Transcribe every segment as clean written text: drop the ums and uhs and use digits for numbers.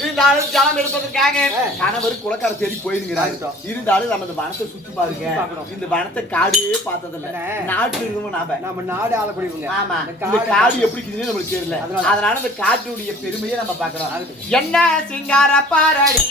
இருந்தாலும் ஜலம் எடுப்பதற்காக கணவர் குளக்கார தேடி போயிருக்கிறாரு. இருந்தாலும் நம்ம இந்த வனத்தை சுத்தி பாருங்க. இந்த வனத்தை காடே பார்த்ததில்ல. நாட்டுல இருந்தவங்க நம்ம நாடு ஆளக்கூடியவங்க. ஆமா, இந்த காடு எப்படி இருக்குதுன்னு நம்மளுக்கு தெரியல. அதனால இந்த காட்டுடைய பெருமையை நம்ம பாக்குறோம். என்ன சிங்கார பாரடி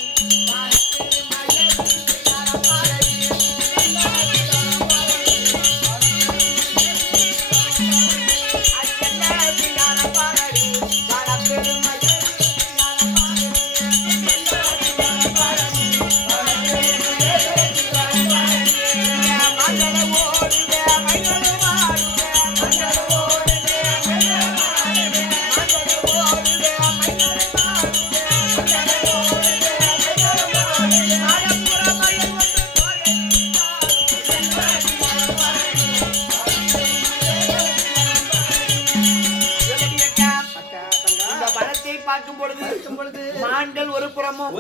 மான்கள் ஒரு புறமும்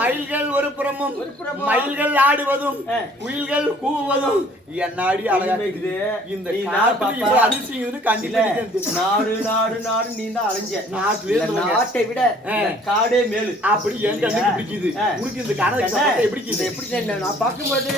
மயில்கள் ஒரு புறமும் மயில்கள் ஆடுவதும் குயில்கள் கூவுவதும் என்னாடி அழகா இருக்குது. இந்த நாட்டுல அதிசயம் கண்டிப்பா நாடு நாடு நாடு நீ தான் அலைஞ்ச நாட்டை விட காடே மேலு அப்படி என் கண்ணுக்கு பிடிக்குது. உனக்கு இந்த கணக்கு எப்படி நான் பார்க்கும்போது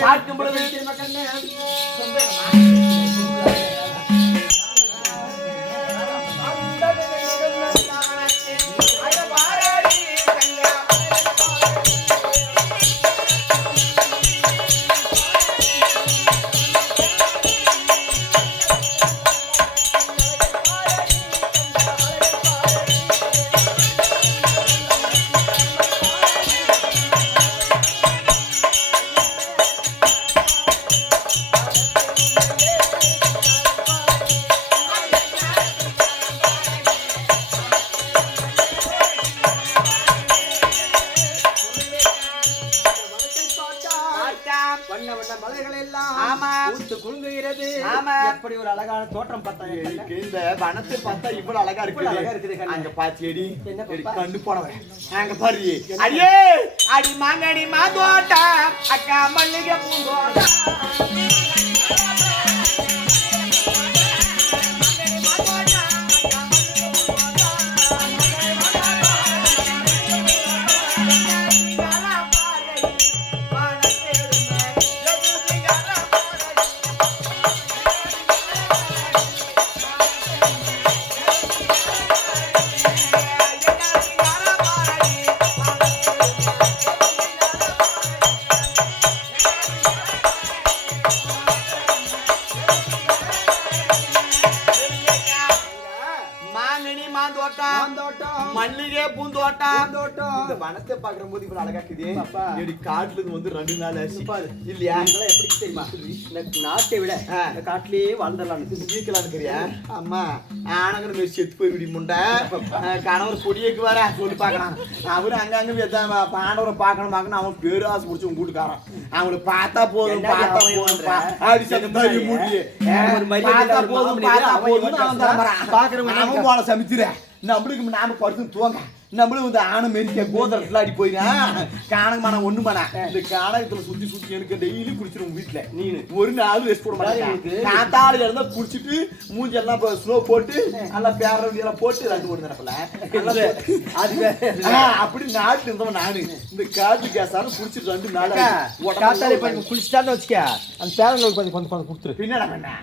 எப்படி ஒரு அழகான தோற்றம் பார்த்தா இந்த வனத்தை பார்த்தா இவ்வளவு அழகா இருக்கு. அங்க பாத்தியடி கண்டு போனவன் அங்க பாரு. அடியே அடி மாங்கடி மாதோட்டா அக்கா மல்லிகை பூந்தோட்டா மல்லிகை பூந்தோட்டம். இந்த வனத்தை பாக்குற போது இவ்வளவு அழகா இருக்குது. காட்டுல வந்து 2 நாள் இல்லையா? எப்படி தெரியுமா, நாட்டை விட காட்டிலேயே வாழ்ந்துடலாம் இருக்கிறியா? ஆமா, ஆனங்கிற செத்து போய் விடி முண்டை கணவர் கொடியேக்கு வர சொல்லி பாக்கலாம். அவரு அங்கங்க பாண்டவரை பார்க்கணும் அவன் பேரு ஆசை பிடிச்சி உங்க வீட்டுக்காரன். அவங்களை பார்த்தா போதும் பார்த்தா போதும் போல சமைச்சுற நம்மளுக்கு நாம படுத்து துவங்க. நம்மளும் வந்து ஆணை மெரிக்க கோதரத்துல அடி போயினா காணகமான ஒண்ணுமானா இந்த காணகத்துல சுத்தி சுத்தி எனக்கு டெய்லி குடிச்சிருவோம். வீட்டுல நீ ஒரு நாள் ரெஸ்ட் போட மாட்டேன். காத்தால இருந்தா குடிச்சிட்டு மூஞ்சி எல்லாம் ஸ்லோ போட்டு நல்லா பேர எல்லாம் போட்டு 2 1 நினைப்பல அப்படி நாட்டு இருந்தவன் நானு. இந்த காட்டு கேசாலும் குடிச்சிட்டு 2 நாள் காத்தாலே குளிச்சுட்டான்னு வச்சுக்க அந்த பேரங்களுக்கு கொஞ்சம் கொஞ்சம் கொடுத்துரு. பின்னாடி பண்ண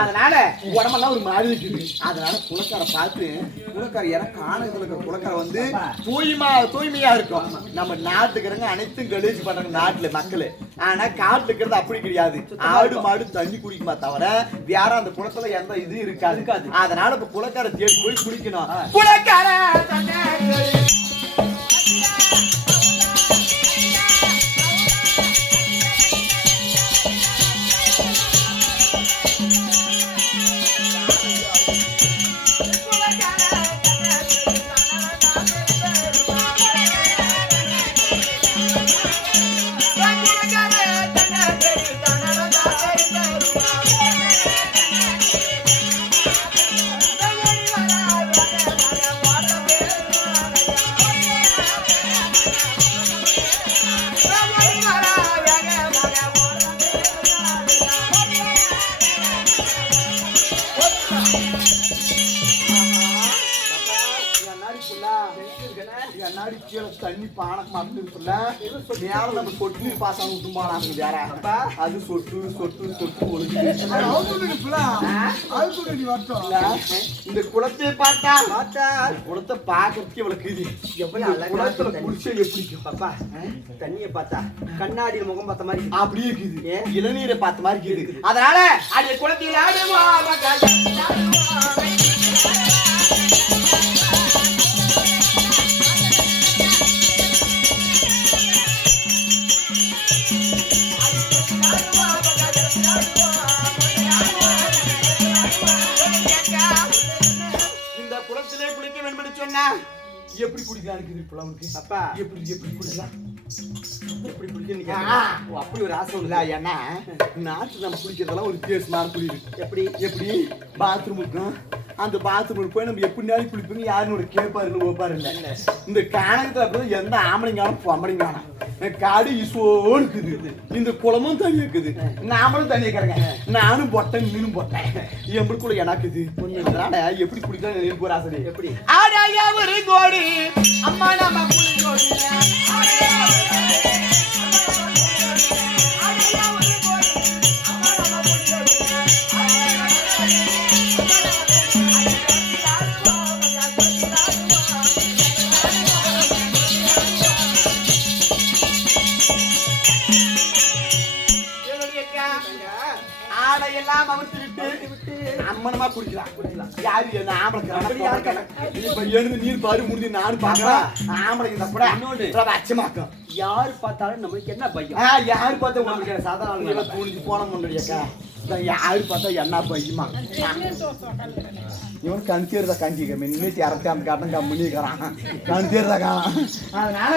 அதனால உடம்பெல்லாம் ஒரு மாதிரி இருக்குது. அதனால குளக்கார பார்த்து குளக்கார எனக்கு காணகத்துல இருக்கிற குளக்கார வந்து தூய்மையா இருக்கும். நம்ம நாட்டுக்கிறவங்க அனைத்தும் கலேஜ் பண்றாங்க நாட்டுல மக்கள். ஆனா காட்டுல இருக்கிறது அப்படி கிடையாது. ஆடு மாடு தண்ணி குடிக்குமா தவிர வேற அந்த குளத்துல எந்த இது இருக்காது. அதனால இப்ப குளக்கார தேடி போய் குடிக்கணும். குளக்கார என்னாடி கீழே தண்ணி பானக்கு மறந்து இருக்குல்ல மேல நம்ம சொட்டு நீர் பாஸ் ஆக விட்டு போனாங்க வேற அது சொட்டு சொட்டு சொட்டு ஒழுங்கு இந்த குளத்தை பார்த்தா குளத்தை பாக்குறதுக்கு இவ்வளவு இது குளத்துல குளிச்சா எப்படி பாப்பா தண்ணியை பார்த்தா கண்ணாடி முகம் பார்த்த மாதிரி அப்படியே இருக்குது இளநீரை பார்த்த மாதிரி இருக்குது அதனால அது குளத்தில் இந்த குளத்திலே குளிக்க வேண்டும் என்று சொன்னா எப்படி குடிக்கலாம் இருக்குது இப்பெல்லாம் உனக்கு அப்பா எப்படி எப்படி குடிக்கலாம் எப்படி குடிக்க அப்படி ஒரு ஆசை இல்ல ஏன்னா நாட்டு நம்ம குடிக்கிறதெல்லாம் ஒரு வித்தியாசமான குடியுது எப்படி எப்படி பாத்ரூம் இருக்கும் அந்த பாத்ரூம் போய் நம்ம எப்படி நாளைக்கு குளிப்போங்க யாருன்னு ஒரு கேட்பாரு ஓப்பாரு இல்ல இந்த காணகத்துல அப்படி எந்த ஆம்பளைங்கானும் பொம்பளைங்கானா காடு இசோன்னு இருக்குது இந்த குளமும் தண்ணி இருக்குது நாமளும் தண்ணி இருக்கிறேங்க நானும் பொட்டேன் நீனும் பொட்டேன் எம்பளுக்குள்ள எனக்குது அதனால எப்படி குடிக்கலாம் எனக்கு ஒரு ஆசை எப்படி ஆடாயா ஒரு கோடி அம்மா நம்ம குளி கோடி ஆடையெல்லாம் அமர்த்தி விட்டு அம்மனமா குடிக்கலாம் யாரு என்ன ஆம்பளை இப்ப எழுந்து நீர் பாரு முடிஞ்சு நானும் பாக்கலாம் ஆம்பளைக்கு தப்படா இன்னொன்று அச்சமாக்கும் யாரு பார்த்தாலும் நம்மளுக்கு என்ன பையன் யாரு பார்த்தா உங்களுக்கு சாதாரண துணிஞ்சு போன முன்னாடியாக்கா யாரு பார்த்தா என்ன பையமா இவன் கணிச்சேருதா கஞ்சிக்க மின்னிட்டு இறச்சி அந்த காட்டம் கம்மிக்கிறான் கணிச்சேருதா காணும் அதனால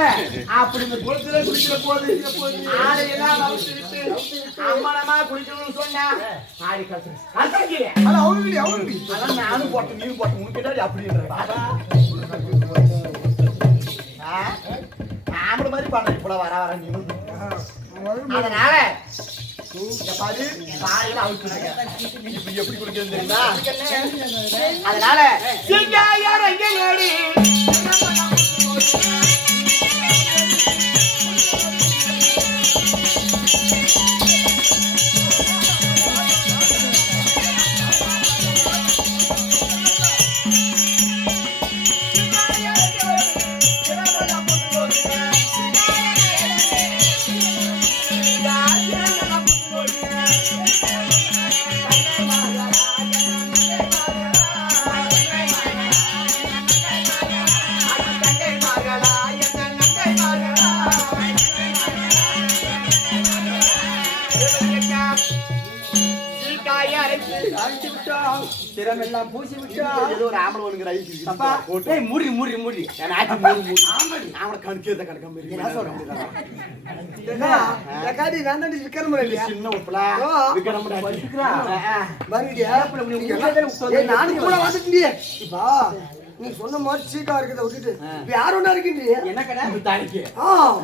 அப்படி இந்த குளத்துல குடிக்கிற போது ஆடையெல்லாம் அம்மனமா குளிக்கணும்னு சொன்னா ஆடி கழிச்சு அதான் நானும் போட்டேன் நீயும் போட்டேன் உனக்கு அப்படின்ற ஆம்பளை மாதிரி பண்ண இப்ப வர நீ அதனால பாரு வாயில அவுட்டு இப்ப எப்படி குடிக்கிறது தெரியுமா அதனால திறமெல்லாம் பூசி விட்டா ஏதோ ஒரு ஆம்பளை ஒண்ணுங்கிற அப்பா ஏய் மூடி மூடி மூடி ஆம்பளை கணிக்கிறத கணக்கம் என்ன சொல்றேன் காடி நான் தான் விக்ரம் இல்லையா சின்ன உப்பலா விக்ரம் விக்ரா மறுடியா நானும் கூட வந்துட்டீங்க இப்பா நீ சொன்ன மாதிரி சீக்கா இருக்கத விட்டுட்டு யார் ஒண்ணா இருக்கீங்க என்ன கடை தானிக்கு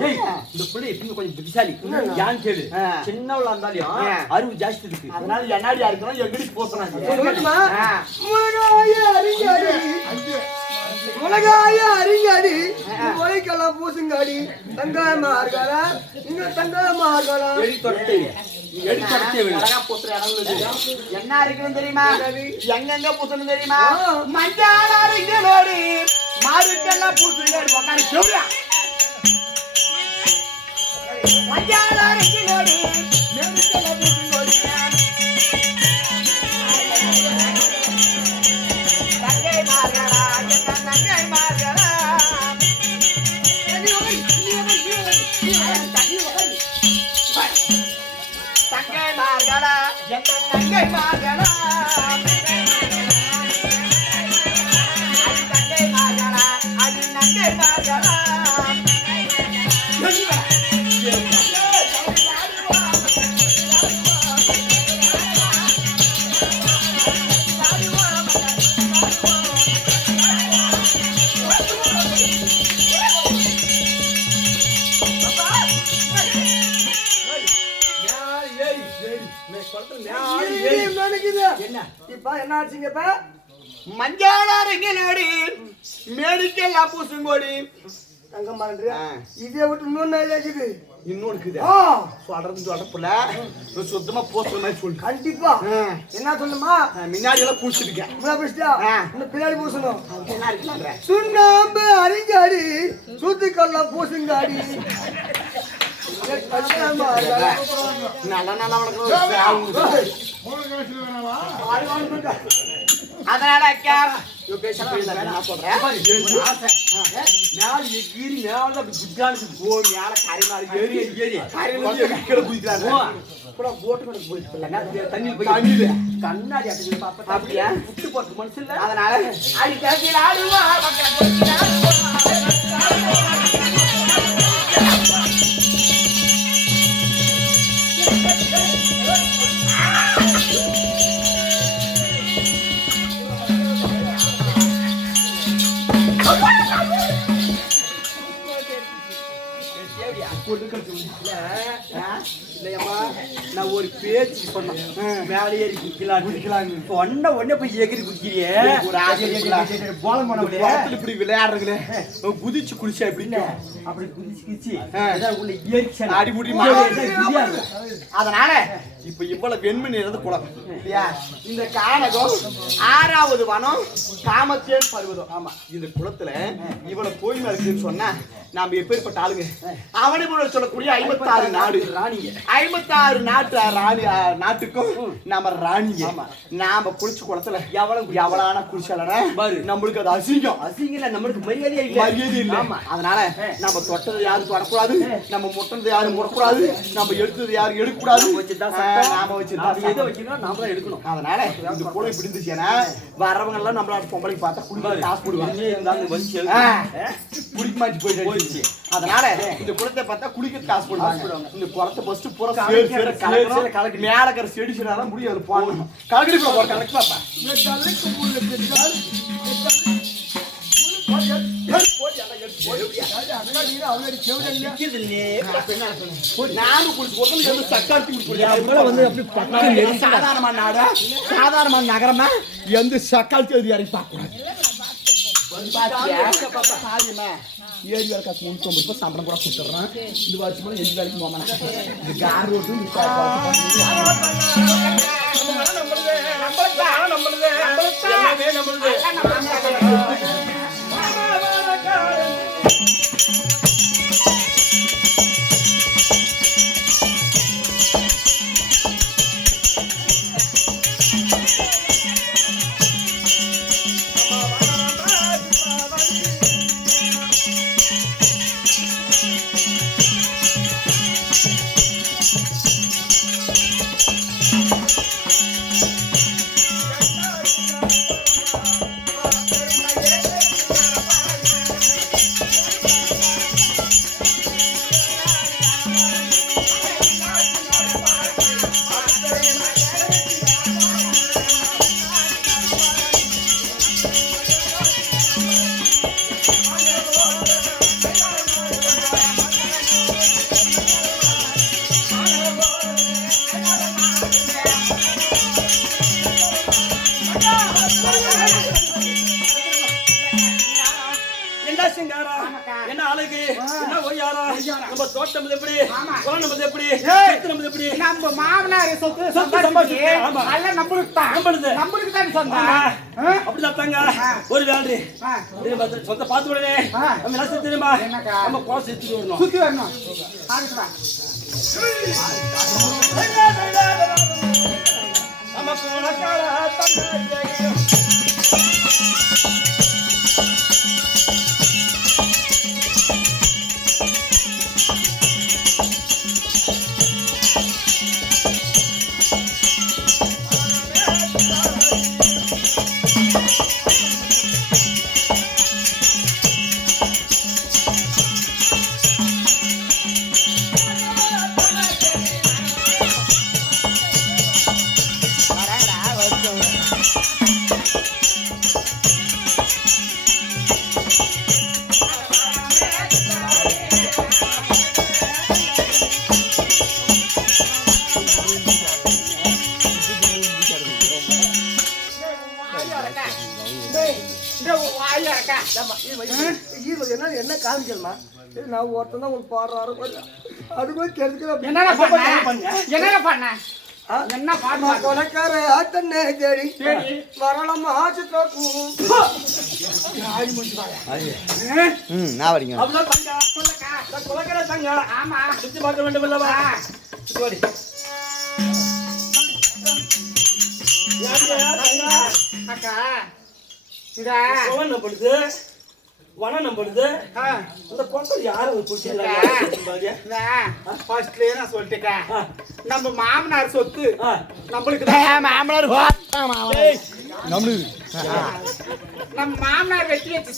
ஏய் இந்த புள்ளை எப்பவும் கொஞ்சம் புத்திசாலி யான் கேளு சின்னவளா இருந்தாலும் அறிவு ஜாஸ்தி இருக்கு அதனால என்னாடியா இருக்கணும் எங்கடி போறாங்க சொல்லுமா முளகாய அறிஞாடி முளகாய அறிஞாடி முளைக்கெல்லாம் பூசுங்காடி தங்கமார்களா இங்க தங்கமார்களா எடி தொட்டே அழகா போத்துற இடம் என்ன இருக்குன்னு தெரியுமா எங்கெங்க பூசணும் தெரியுமா மஞ்சால அறிஞரோடு மாருக்கெல்லாம் பூசுங்க உட்காரு சொல்றா மஞ்சால அறிஞரோடு மேருக்கெல்லாம் பூசுங்க தங்கை மார்களா தங்கை மார்களா தங்கை மார்களா தங்கை மார்களா தங்கை மார்களா அது நங்கை மார்களா மஞ்சாளாரிங்களோடி மேடிக்கெல்லாம் பூசுங்கோடி பாருங்க இதே விட்டு இன்னொன்னு இருக்குது இன்னும் இருக்குது சொல்றதுல சுத்தமா போஸ்ட் மாதிரி சொல்லு கண்டிப்பா என்ன சொல்லுமா முன்னாடி எல்லாம் பூசிருக்கேன் பின்னாடி பூசணும் சுண்ணாம்பு அரிஞ்சாடி சூத்துக்கல்ல பூசுங்காடி நல்ல நல்லா அதனால அக்கா நான் சொல்றேன் கண்ணாடி அப்படியா விட்டு போறது மனசு இல்ல அதனால நான் ஒரு பேச்சு சொன்னேன் மேலே ஏறி குதிக்கலாம் சொன்ன உடனே போய் எகிரி குதிக்கிறியே இப்படி விளையாடுறீங்களே குதிச்சு குடிச்சா எப்படின்னு அப்படி குதிச்சு குதிச்சு அடிமுடி அதனால இப்ப இவ்வளவு வெண்மணி இருந்து குளம் இல்லையா இந்த கானகம் 6வது வனம் காமத்தேன் பருவதம் ஆமா இந்த குளத்துல இவ்வளவு கோயில் இருக்குன்னு சொன்னா நாம எப்பேற்பட்ட ஆளுங்க அவனை போல சொல்லக்கூடிய 56 நாடு ராணிங்க 56 நாட்டுக்கும் நாம ராணிங்க நாம குளிச்சு குளத்துல எவ்வளவு குளிச்சாலனா நம்மளுக்கு அது அசிங்கம் இல்ல நம்மளுக்கு மரியாதை இல்ல அதனால நம்ம தொட்டது யாரும் தொடக்கூடாது நம்ம முட்டது யாரும் முடக்கூடாது நம்ம எடுத்தது யாரும் எடுக்கக்கூடாது நாம வச்சிருந்தா எதை வைக்கணும் நாம தான் எடுக்கணும் அதனால இந்த குளம் இப்படி இருந்துச்சுன்னா வரவங்க எல்லாம் நம்மளோட பொம்பளை பார்த்தா குடிக்க காசு போடுவாங்க குடிக்க மாட்டி போயிட்டு அதனால இந்த குளத்தை பார்த்தா குளிக்க காசு போடுவாங்க இந்த குளத்தை ஃபர்ஸ்ட் பூரா கலக்கி மேலக்கற செடிச்சுனாதான் முடியாது போடணும் கலக்கடிக்குள்ள போற கலக்கி பாப்பா சாதாரணமான நகரமா எந்த சக்கால் தேதி இறங்கி பார்க்க ஏழு வேலை காசு 350 ரூபாய் சம்பளம் கூட கொடுத்துட்றேன் இந்த வருஷம் 7 வேலைக்கு போமாண்ணா இந்த கார் ரோட்டு என்ன அழகு என்ன ஒய்யாரா நம்ம தோட்டம் எப்படி குளம் எப்படி நம்ம எப்படி நம்ம மாமனார் சொத்து சம்பாதிச்சு அல்ல நம்மளுக்கு தான் சொந்தம் அப்படிதான் தாங்க ஒரு வேலை சொந்த பார்த்து உடனே நம்ம என்ன தெரியுமா நம்ம கோசம் சுத்தி வரணும் நம்ம ஈர்வது என்ன காமிக்கணுமா? நான் ஒருத்தன் தான் உங்களுக்கு பாடுறாரு அது கூட கேட்கிறேன். என்னடா பண்ண என்ன பாடுமா? கொலைக்கார ஆத்தன்னே தேடி வரலாம் ஆச்சு தோக்கும். நான் வரீங்க அவ்வளவு தங்கா சொல்லக்கா கொலைக்கார தங்க. ஆமா சுத்தி பார்க்க வேண்டும் அல்லவா? ஓடி அக்கா இத நம்படுது வன நம்படுது. இந்த கொட்டை யாரும் ஃபர்ஸ்ட்லயே நான் சொல்லிட்டேக்கா நம்ம மாமனார் சொத்து நம்மளுக்கு மாமனார் நம்ம மாமனார் வெட்டி வச்சு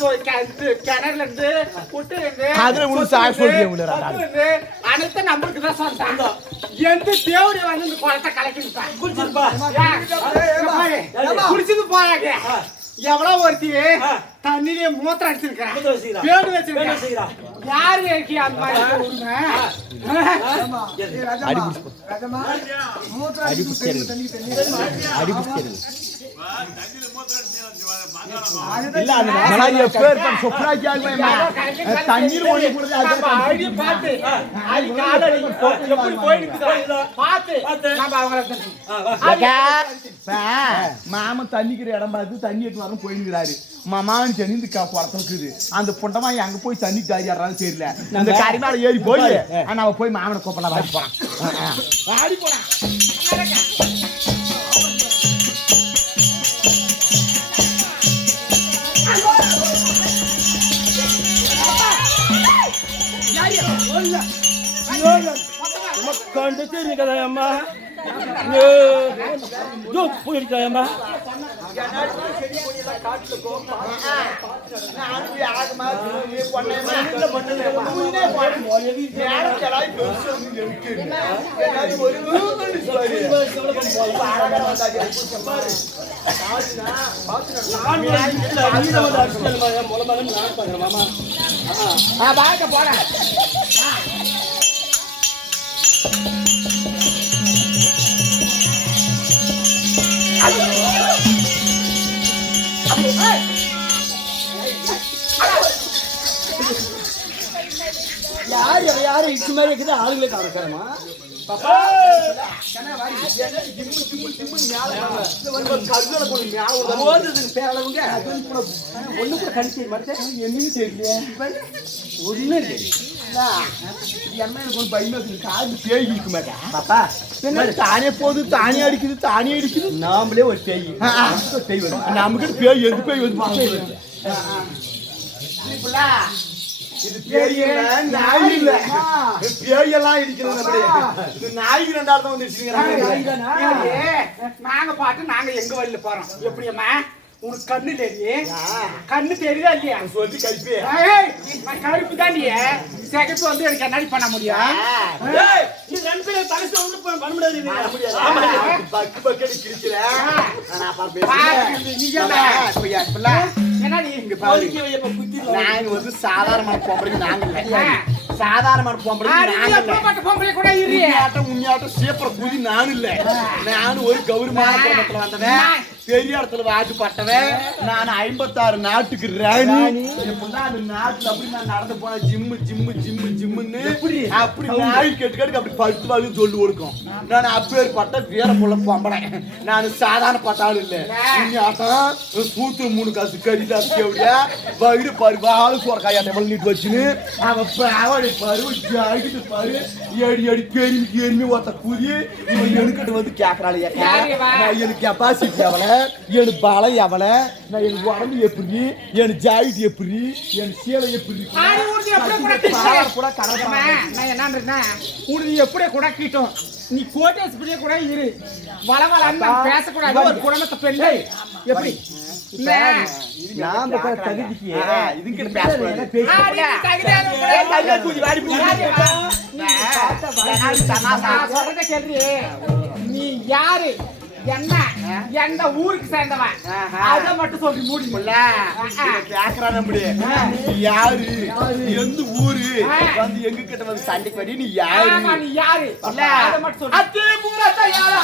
கிணறுல இருந்து புட்டுல இருந்து அனைத்து நம்மளுக்கு தான் சொந்தம். எந்த தேவடி வந்து இந்த குளத்தை கலக்கிட்டான் குடிச்சுட்டு போறாங்க. எவ்வளவு ஒருத்தி தண்ணிலே மூத்திரம் அடிச்சிருக்கேன் பேடு வச்சிருக்கேன். யாரு இருக்கி அந்த மாதிரி மாமன் தண்ணிக்கிற இடம் பார்த்து தண்ணி எடுத்து வரும் போயிருக்கிறாரு. மாமான்னு சொல்லி இந்த குளத்துக்குது அந்த புண்டமா அங்க போய் தண்ணி தாரி ஆடுறாலும் தெரியல. அந்த கரிமால ஏறி போய் அவ போய் மாமனை கூப்பிடலாம் வாடி போறான் வாடி போறான். கண்டுச்சு కదా అమ్మా போயிருக்காயம்மா. யாரு இது மாதிரி இருக்குது ஆளுங்களை காணக்கிறமா ஒண்ணு கணிச்சு என்னன்னு தெரியல ஒண்ணு தானே போகுது தானே அடிக்குது தானே அடிக்குது. நாமளே ஒரு பேய் நமக்கு பேய் எது பேய் வந்து இது பேயெல்லாம் நாய் இல்ல. பேயெல்லாம் இருக்கிறது நாய்க்கு ரெண்டாவது வந்து நாங்க பாட்டு நாங்க எங்க வழியில போறோம். எப்படியம்மா உனக்கு கண்ணு தெரியும் கண்ணு தெரியுதா இல்லையா சொல்லி கழிப்பே கருப்பு தான் நீ செகப்பு வந்து எனக்கு என்னடி பண்ண முடியும்? பண்ண முடியாது சாதாரணமான பொம்பளை நாங்க சாதாரணமான பொம்பளை கூட முன்னாட்டம் சீப்பர குதி நானும் இல்ல. நானும் ஒரு கௌரவமான குடும்பத்துல வந்தவன் பெரிய இடத்துல வாஜ்பட்டவன். நான் 56 நாட்டுக்கு ராணி. அந்த நாட்டுல அப்படி நான் நடந்து போன ஜிம்மு ஜிம்மு ஜிம்மு ஜிம்முன்னு அப்படி நாய் கேட்டு அப்படி படுத்து வாங்க சொல்லி கொடுக்கும். நான் அப்பேற்பட்ட வீர புள்ள பொம்பளை. நான் சாதாரண பட்டாலும் இல்ல. ஆட்டம் சூத்து 3 காசு கறிதா அப்படியா வயிறு பாரு வாழு சோறக்காயாட்ட நீட்டு வச்சுன்னு அவன் பாரு ஜாகிட்டு பாரு ஏடி அடி பெருமிக்கு எருமி ஒருத்த கூதி இவன் எனக்கிட்ட வந்து கேட்கறாள். எனக்கு கெப்பாசிட்டி அவளை என் பலம் எவளை நான் என் உடம்பு எப்படி என் ஜாயிட் எப்படி என் சேலை எப்படி கூட நான் என்ன உனக்கு எப்படி கூட கிட்டும். நீ கோட்டேஸ்படியே கூட இரு வளவளன்னு பேசக்கூடாது. ஒரு குடும்பத்தை பெண்ணை எப்படி நீ யாரு என்ன எந்த ஊருக்கு சேர்ந்தவன் அத மட்டும் சொல்லி முடியும்ல. கேக்குறான் அப்படி யாரு எந்த ஊரு வந்து எங்க கிட்ட வந்து சண்டைக்கு வடி நீ யாரு நீ யாரு அத மட்டும் சொல்லு. அத்தே பூரா யாரா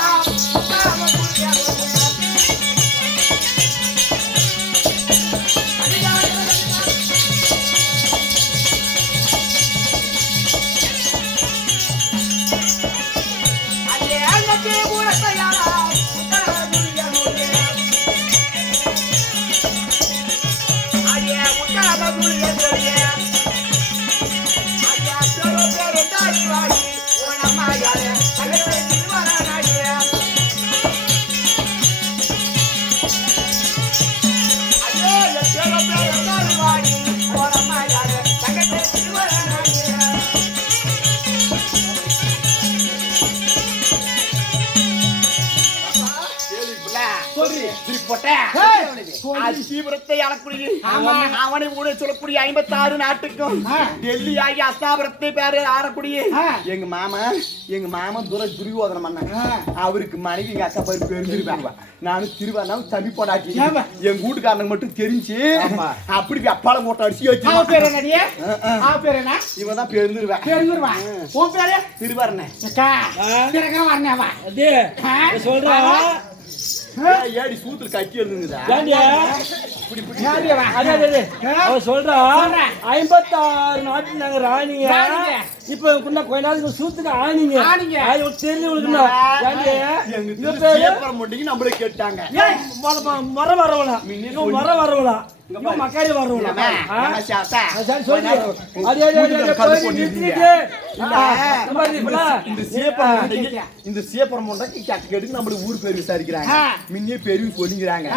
போட்டேன் ஏய், அதிபுரத்தை அளக்கூடிய ஆமா. அவனை கூட சொல்லக்கூடிய 56 நாட்டுக்கும் டெல்லி ஆகி அஸ்தாபுரத்தை பேரு ஆடக்கூடிய எங்க மாமா துரியோதன மன்னன் அவருக்கு மனைவி எங்க அக்கா பேரு பெருந்திருப்பாங்க. நானும் திருவாரூர் தம்பி போடாட்டி எங்க வீட்டுக்காரனுக்கு மட்டும் தெரிஞ்சு அப்படி அப்பால போட்ட அடிச்சு வச்சு இவன் தான் பெருந்துருவேன். திருவாரண்ணே ஏடி சூத்துல கட்டி எழுதுங்கதா சொல்றா 56 நாட்டுல நாங்க ராணிங்க இப்ப கொஞ்ச நாளுக்கு சூத்துக்கு ஆணிங்க தெரிஞ்சு நம்மளே கேட்டாங்க மர வரவலாம் மர வரவலாம் மக்காரி வரவலாம் இந்த சேப்பரம் கேட்டு நம்மளுக்கு ஊர் பேர் விசாரிக்கிறாங்க. முன்னே பெரிய சொல்லிக்கிறாங்க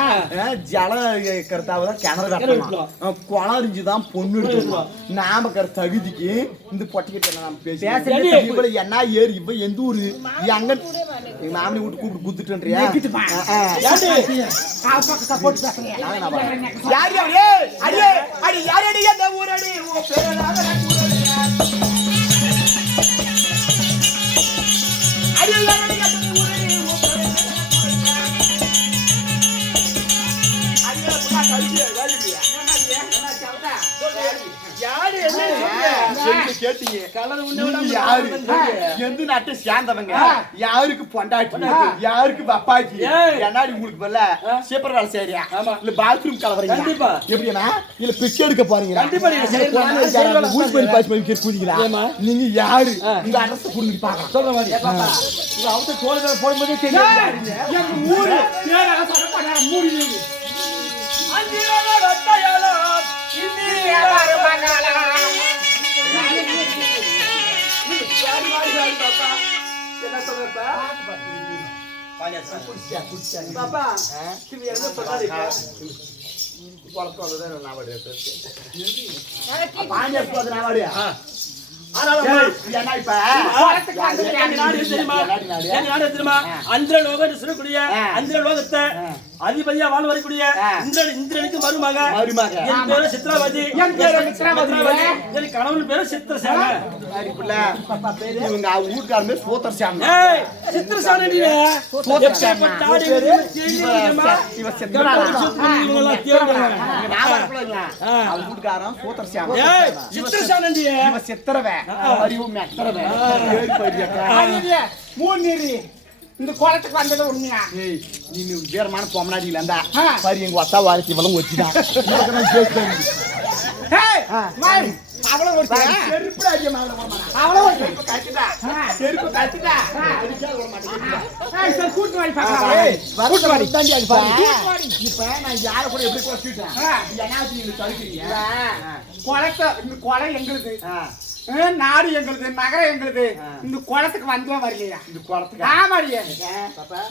ஜலம் கருத்தாவதான் கிணறு வெட்டணும், குளம் இருந்துதான் பொண்ணு எடுக்கணும். நாம தகுதிக்கு இந்த பொட்டிக்கிட்ட நம்ம பேசி என்ன ஏறு இப்ப எந்த ஊரு அங்க எங்க மாமனி விட்டு கூப்பிட்டு குத்துட்டுன்றியா கேட்டீங்க எந்த நாட்டை சேர்ந்தவங்க யாருக்கு பொண்டாட்டி யாருக்கு பப்பாச்சி என்னாடி உங்களுக்கு வரல சீப்பர் வேலை செய்யறியா இல்ல பாத்ரூம் கலவரீங்க எப்படின்னா இல்ல பிச்சை எடுக்க போறீங்க நீங்க யாரு இந்த அரசு புரிஞ்சு பாக்கலாம் சொல்ற மாதிரி அவங்க தோல்கள் போடும்போதே தெரியும் அதிபதியா வாழ் வரக்கூடிய இந்திரனுக்கு மருமக என் பேரு சித்ராவதி கணவன் பேரு சித்திரசேன இவங்க வீட்டுக்காரமே சோத்தர்சாமி வீட்டுக்காரன் சோத்தர்சாமி சித்திரவே இந்த குளத்துக்கு வந்தது உண்மையா நீ வீரமான பொம்மனாடியில இருந்தா பாரு எங்க ஒத்தா வாழ்க்கை இவளும் வச்சுதான் நாடு எங்களுது நகரம் எங்களுது இந்த குளத்துக்கு வந்தே வரலையா இந்த குளத்துக்கு ஆமாடியா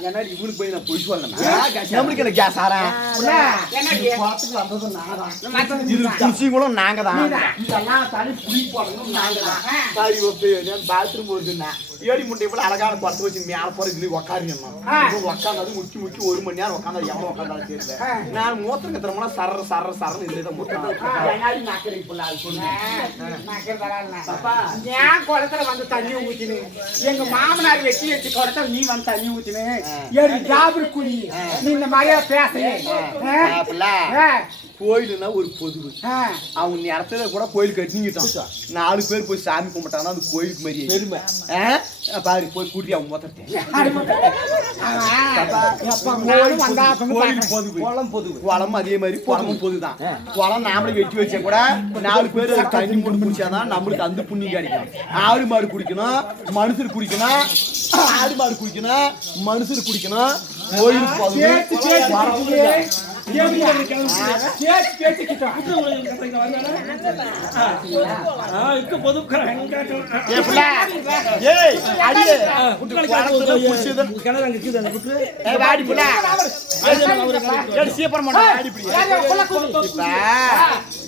ஏன்னா இவனுக்கு போய் நான் பொய் சொல்லணும் கேஸ் ஆறேன் குளத்துக்கு வந்தது நாங்கதான் இது குசிங்களும் நாங்க தான் இதெல்லாம் தனி புளி போடணும் நாங்க தான் பாத்ரூம் போகுதுன்னா ஏடி முட்டை போல அழகான குளத்து வச்சு மேல போற இதுல உக்காருங்க உக்காந்தாது முக்கி முக்கி 1 மணி நேரம் உட்காந்து எவ்வளவு உட்காந்தாலும் தெரியல நான் மூத்திரம் கத்துறோம்னா சர இதுதான் ஏன் குளத்துல வந்து தண்ணி ஊத்தினு எங்க மாமனார் வெட்டி வச்சு குளத்துல நீ வந்து தண்ணி ஊத்தினு ஏடி ஜாபர் குடி நீ இந்த மாதிரியா பேசுறேன் கோயிலுன்னா ஒரு பொதுவு அவங்க நேரத்துல கூட கோயில் கட்டிக்கிட்டோம் 4 பேர் போய் சாமி கும்பிட்டாங்கன்னா அந்த கோயிலுக்கு மாதிரியே பெருமை பாரு போய் கூட்டி அவங்க மொத்தத்தை குளம் அதே மாதிரி குளமும் பொதுதான் குளம் நாமளே வெட்டி வச்சா கூட 4 பேர் தண்ணி கொண்டு குடிச்சாதான் நம்மளுக்கு அந்த புண்ணியம் கிடைக்கும். ஆடு மாடு குடிக்கணும், மனுஷர் குடிக்கணும், ஆடு மாடு குடிக்கணும், மனுஷர் குடிக்கணும். கோயிலுக்கு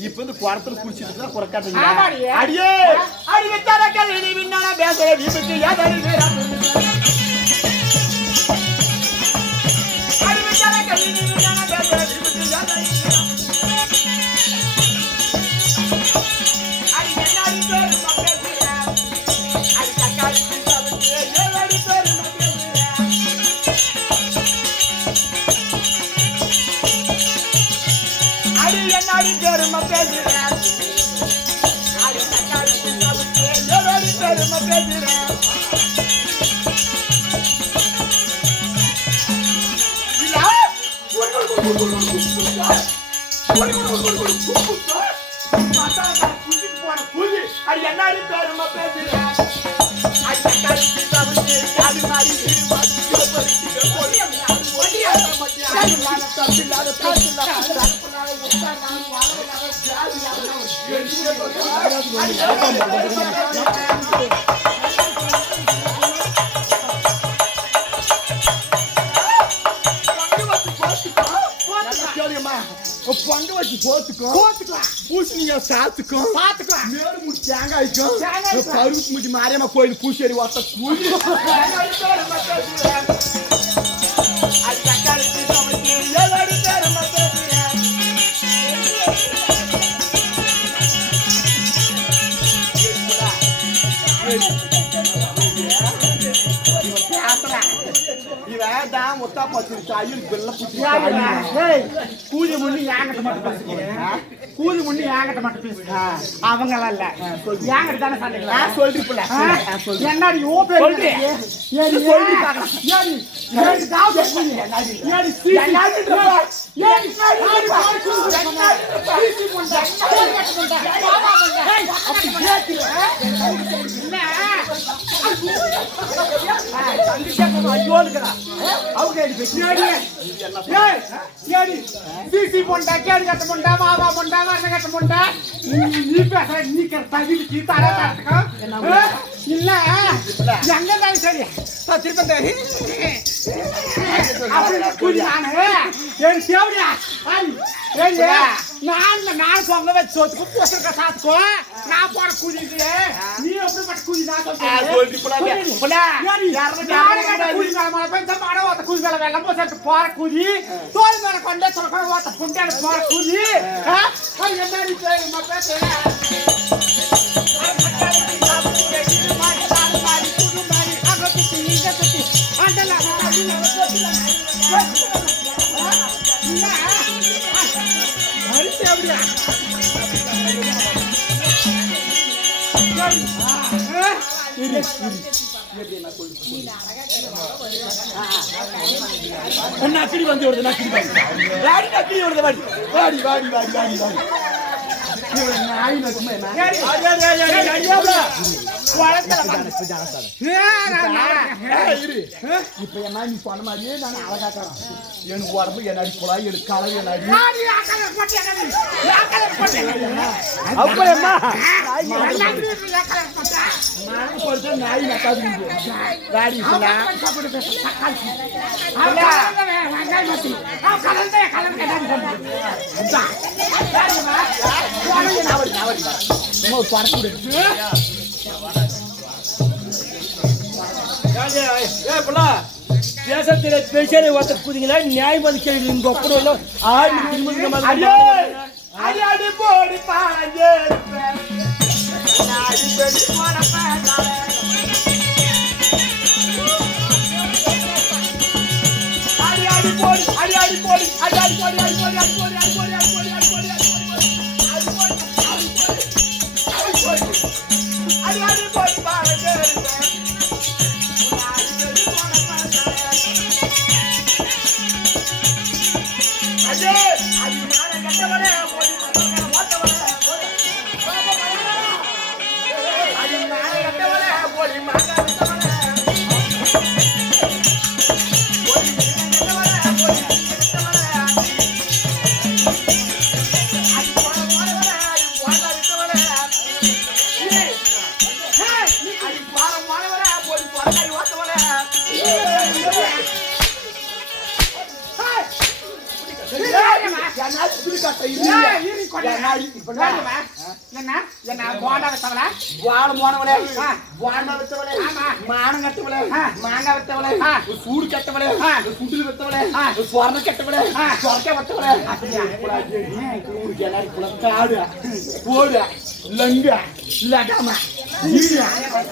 இப்ப இந்த குடத்துல குடிச்சிட்டு குறைக்காட்டீங்க அடியே அடியே தரக்கல் இனி விண்ணான பேசுற வீட்டுக்கு யாதடி அடியே தரக்கல் இனி விண்ணான பொங்க வச்சு போத்துக்கும் பூசணிங்க சாத்துக்கும் மேடு முடி தேங்காய்க்கும் பருவத்து முடி மாரியம்மா கோயில் பூசேரி வார்த்தை கூலி இவன் முத்தா பச்சு ஐயோ வெள்ள புத்தி கூலி முன்னி ஏங்கிட்ட மட்டும் பேசுறீங்க கூலி முன்னி ஏங்கிட்ட மட்டும் பேசுங்க அவங்க எல்லாம் இல்ல ஏங்கிட்ட தானே சண்டைங்களா சொல்றீங்களா என்னடி ஓ பேர் சொல்றீ ஏடி சொல்லி பார்க்கலாம் ஏடி ஏடி தாவு கூலி ஏடி சீ ஏடி சீ போண்டா பாபா போண்டா அப்படி கேட்டி என்ன சந்திச்சா ஐயோனுக்குடா அவங்க ஏடி சிசி போண்டா கேடி கட்ட போண்டா பாபா போண்டா வர்ண கட்ட போண்டா நீ பேசுற நீ தகுதிக்கு தர இல்ல எங்க தான் சரி திருப்பி அப்படி கூலி நானு ஏடி சேவடியா நான் பொங்க வச்சு சோத்துக்கு போட்டுருக்க சாத்துக்கோ நான் போற கூலிக்கு நீ எப்படி பட்ட கூலி நான் போற கூலி தோல் மேல கொண்டே சொல்ல புண்டான போற கூலி நக்கடி வந்து வருது நக்கடி வருது வாடி வாடி வாடி வாடி வாடி நாய் நக்குமே இப்ப என்ன நீ சொன்ன மாதிரியே நான் அழகாக்கிறேன் எனக்கு உடம்பு என்னடி குழாய் எனக்கு கலவை என்னடி நாய் நக்காது காடி தேசத்திலே பேசிய ஒருத்தர் கூதிங்களா நியாயமதி கேள்வி இங்க ஒப்படம் அடி போடி பாஞ்சே என்ன என்ன போண்டா வச்சவளா வாழ போனவளே ஆ. வாண்டா வச்சவளே ஆமா. மானம் கட்டவளே ஆ. மாங்கா வச்சவளே ஆ. சூடு கட்டவளே ஆ. சுட்டுல வச்சவளே ஆ. சொர்ண கட்டவளே ஆ. சொர்க்க வச்சவளே அப்படியா? ஊருக்கு எல்லாரும் குளத்தாடு கோடு லங்க லடாம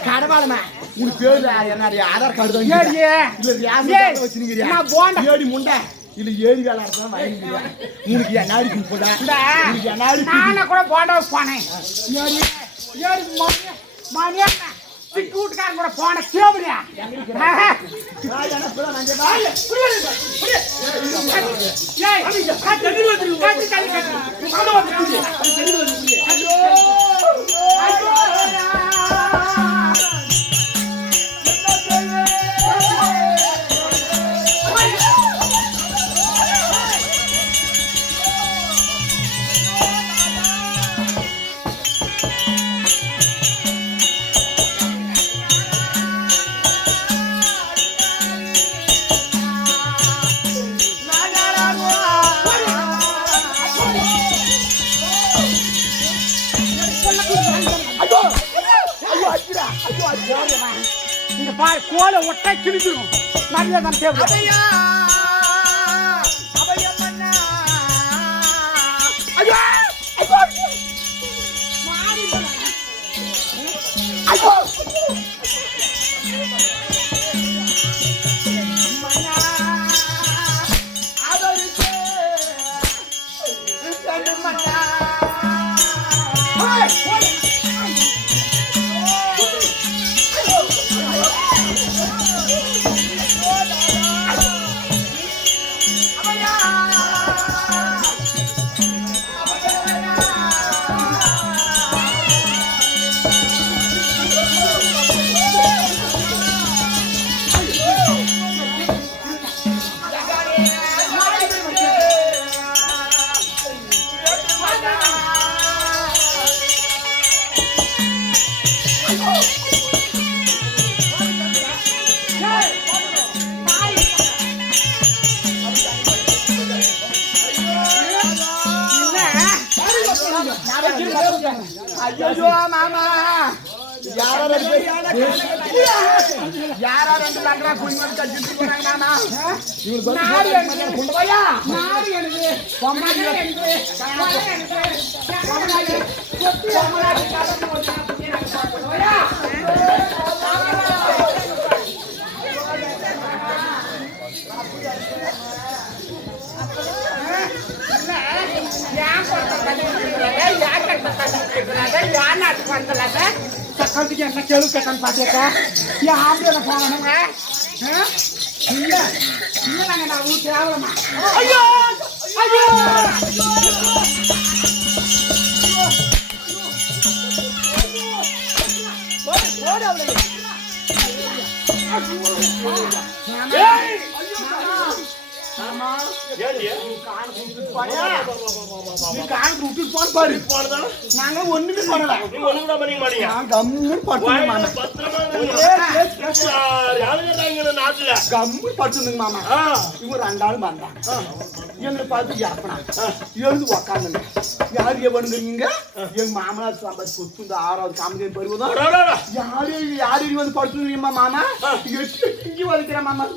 கடவாளமா உனக்கு பேரு என்னடி ஆதார் கார்டு தான் ஏடி. இல்ல ரேஷன் ஏய், கார்டு வச்சிருக்கிறியா நான் போண்டா. ஏடி முண்டை இல்ல ஏரி வேலை தான் வாங்கிக்கிறியா உனக்கு என்னாடி போடா இந்த உனக்கு என்னாடி நானே கூட போண்டா போனேன் ஏடி ஏடி மணியா சிக்கு வீட்டுக்காரன் கூட போன கேவடியா இந்த பாரு கோலை ஒட்டை கிழிக்கணும் நிறைய தான் தேவை ஐயோ மாமா யாரோ ரெண்டு லங்கடா குடி வந்து கட்டிட்டு போறாங்க மாமா நாடு எனக்கு கொண்டு போயா நாடு எனக்கு பொம்மாடி எனக்கு பொம்மாடி பொம்மாடி காரணம் போயா சக்கரத்துக்கு என்ன கேள்வி கேட்டான்னு பாத்தியாக்கா என் ஆம்பளை போகணுங்க இல்ல இல்ல நாங்க நான் உங்களுக்கு தேவலமா ஐயோ ஐயோ நாங்க ஒண்ணுமே பண்ணல நான் கம்முன்னு படுத்துங்க மாமா இவங்க ரெண்டு ஆளும் வந்தாங்க எங்களை பார்த்து இறப்பினாங்க எழுந்து உக்காந்துங்க யாரு எவனுங்க எங்க மாமனார் சாம்பார் சொத்து இந்த 6வது காமதேவி பருவதம் யாரு வந்து படுத்துருங்கம்மா மாமா எட்டு இங்கே வலிக்கிற மாமா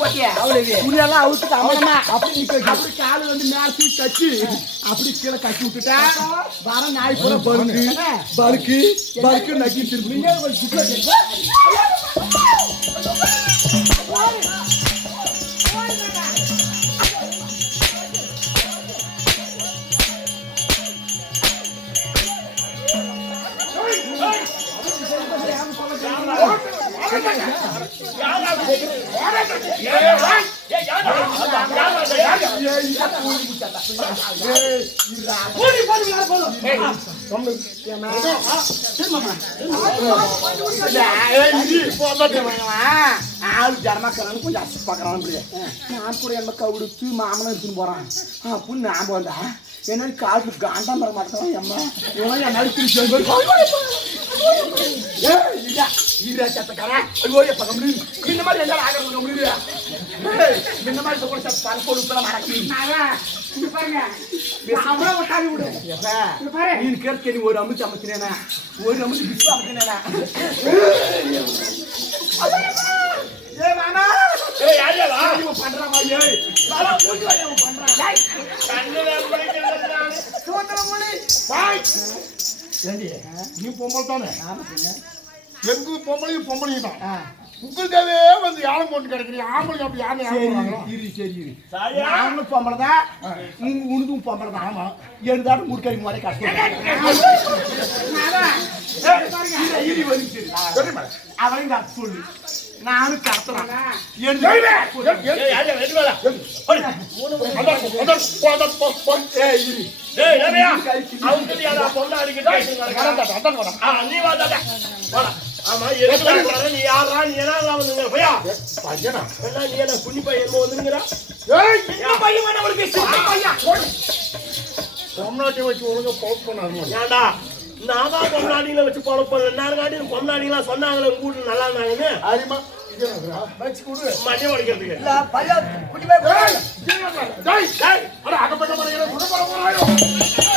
போட்டியா துணியெல்லாம் அவுத்துட்டு அம்மனமா அப்படி அப்படி காலு வந்து மேல தூக்கி கட்டி அப்படி கீழே கட்டி விட்டுட்டா வர நாய் போல பருக்கு நக்கி திரும்பி ஆளு ஜனமாக்காரன்னு கொஞ்சம் அரிசி பார்க்கறான் நான் கூட என்ன கவுடுத்து மாமனும் எடுத்துன்னு போறான் அப்படின்னு ஞாபகம் வந்தா என்ன காட்டு காண்டா மர மாட்டேன் அம்மா இவன் என்னால திருச்சி இந்த மாதிரி என்ன ஆகிறது முடியல இந்த மாதிரி சொல்ல கொடுப்பா நீ கேட்க நீ ஒரு அமிச்சு அமைச்சினேனா ஒரு அமிச்சு பிச்சு அமைச்சினேனா நீ பொம்பளை தானே எங்க பொம்பளையும் தான் உங்களுக்காவே வந்து யானை போட்டு கிடைக்கிறீங்க ஆம்பளைக்கு அப்படி யானை சரி நானும் பொம்பளை தான் உனக்கும் பொம்பளை தான் ஆமா எழுதாலும் முறுக்கறி முறை கஷ்டம் அவளையும் நான் சொல்லு நானும் கத்துறேன் ஆமா நீ யாரா நீ என்ன பையா நீ என்ன குன்னி பையன் வந்துங்கிறா பொம்நாட்டி வச்சு ஒழுங்கா போட் பண்ணாரு ஏண்டா நான் தான் பொம்நாட்டிகளை வச்சு பொழப்பேன் எல்லாரும் காட்டியும் பொம்நாட்டிலாம் சொன்னாங்களே கூட்டு நல்லா இருந்தாங்கன்னு ஆரிமா வச்சு கொடு மண்ணை உடைக்கிறதுக்கு அகப்பட்ட முறையில சுடப்பட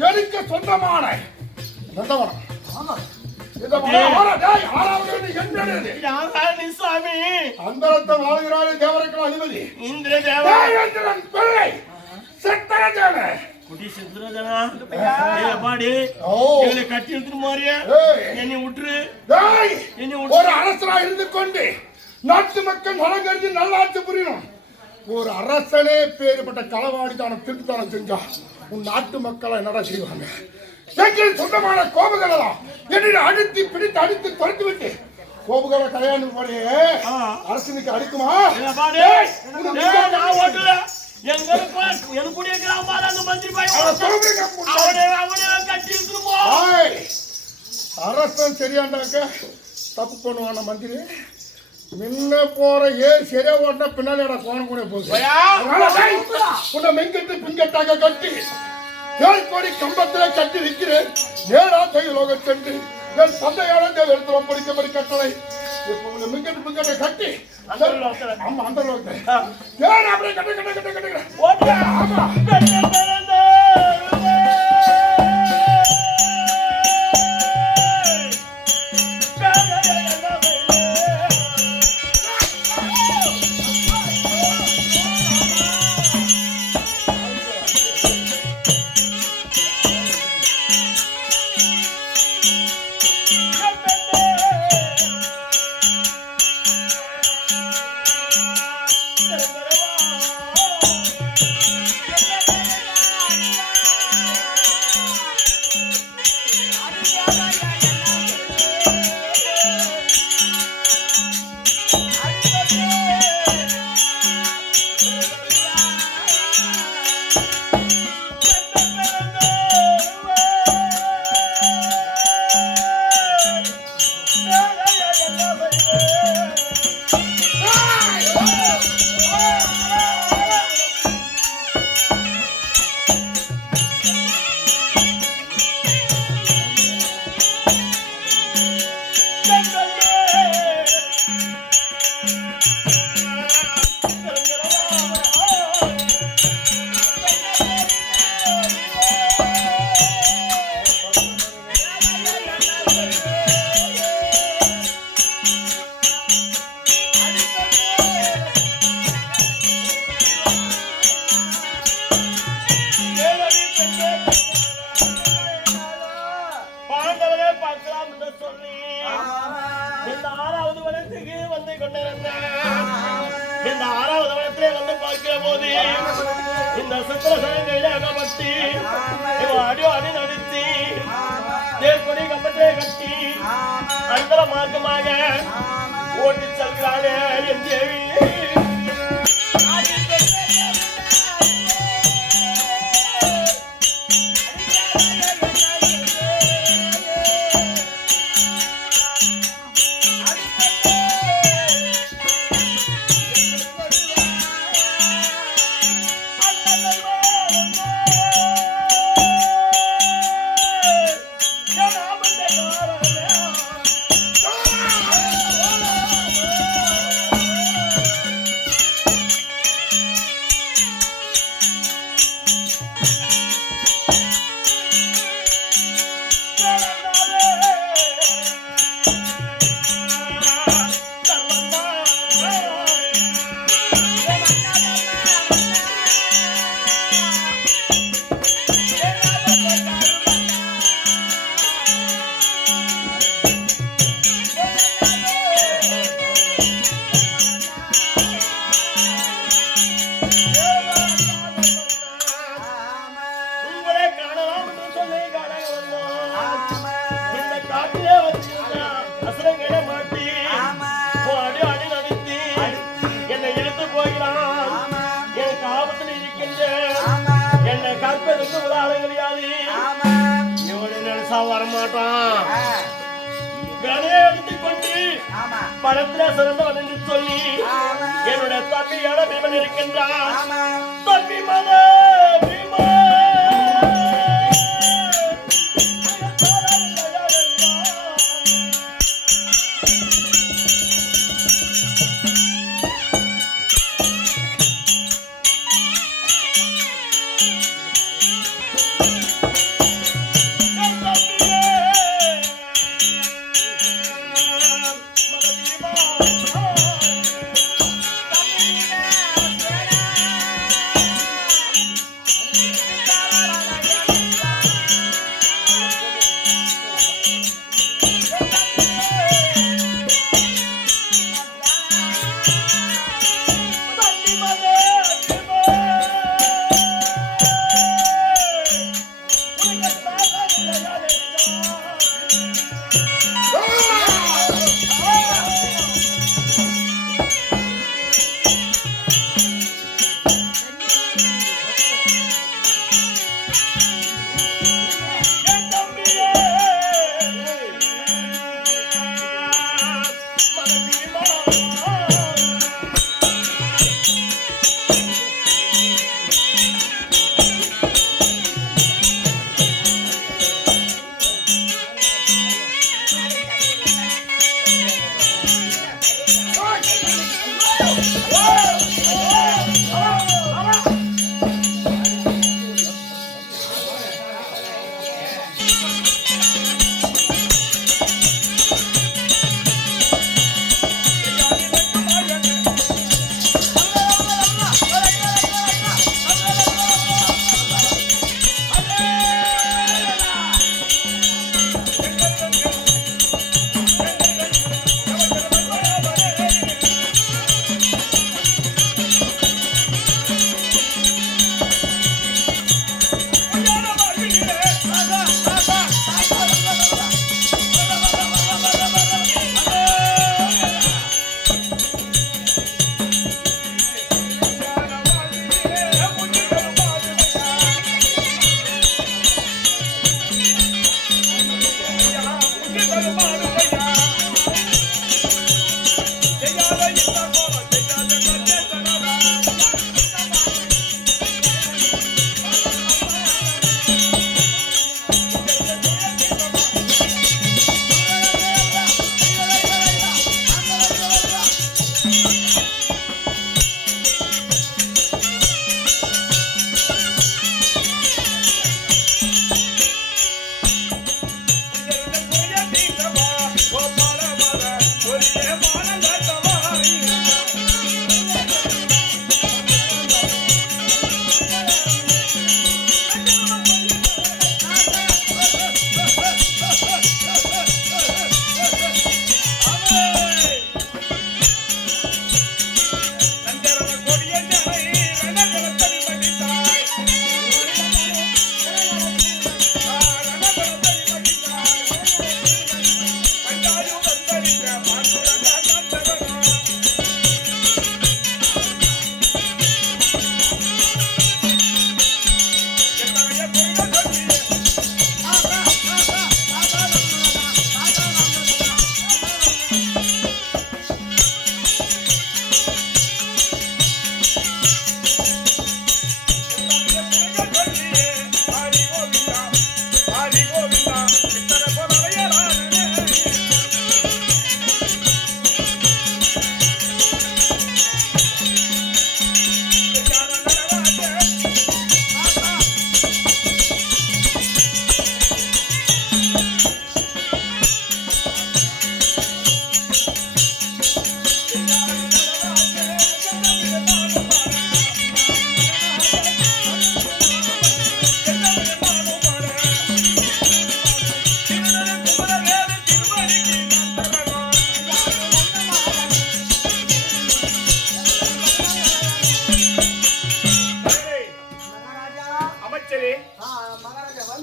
எனக்கு சொந்தமான நந்தவனம். இந்த சாமி அந்தரத்தை வாழ்கிறாரு தேவரைக்கும் அதிபதி இந்திர தேவேந்திரன் பிள்ளை சித்தரஜன குட்டி சித்தரஜனா பாடி எங்களை கட்டி எடுத்துட்டு மாறியா என்னை விட்டுரு. ஒரு அரசரா இருந்து கொண்டு நாட்டு மக்கள் நலம் கருதி நல்லாட்சி புரியணும். ஒரு அரசனே பேருப்பட்ட களவாடித்தான திருட்டுத்தானம் செஞ்சா உன் நாட்டு மக்களை என்னடா செய்வாங்க? எங்கள் சொந்தமான கோபுகளெல்லாம் என்னை அடித்து பிடித்து அடித்து தொலைத்து விட்டு கோபுகளை கல்யாணம் போலே அரசனுக்கு அடிக்குமா? அரசன் சரியாண்டாக்க தப்பு பண்ணுவான மந்திரி. முன்ன போற சரியா ஓட்டினா பின்னாடி கோணம் கூட போகுது. உன்னை மெங்கிட்டு பிங்கட்டாக கட்டி கோடி கம்பத்துல கட்டி நிற்கிறேன். நேரா லோக சென்று என் தந்தையால எடுத்து படிக்கப்படி கட்டளை இப்ப மிங்கட்டு பிங்கட்டை கட்டி ஆமா அந்த லோகத்தை அப்படியே கட்ட கட்ட கட்ட கட்ட ஆமா இந்த ஆறாவது வனத்திலே வந்து பார்க்கிற போது இந்த சித்திரசனங்களை அகப்பட்டி அடி அடி நடித்து தேர்கொடி கம்பத்திலே கட்டி அந்தர மார்க்கமாக ஓட்டி செல்கிறானே என் தேவி. படத்துல சிறந்தவன் என்று சொல்லி என்னுடைய தம்பியான பீமன் இருக்கின்றான். தம்பி மத பீமா என் தம்பியே மனதிமா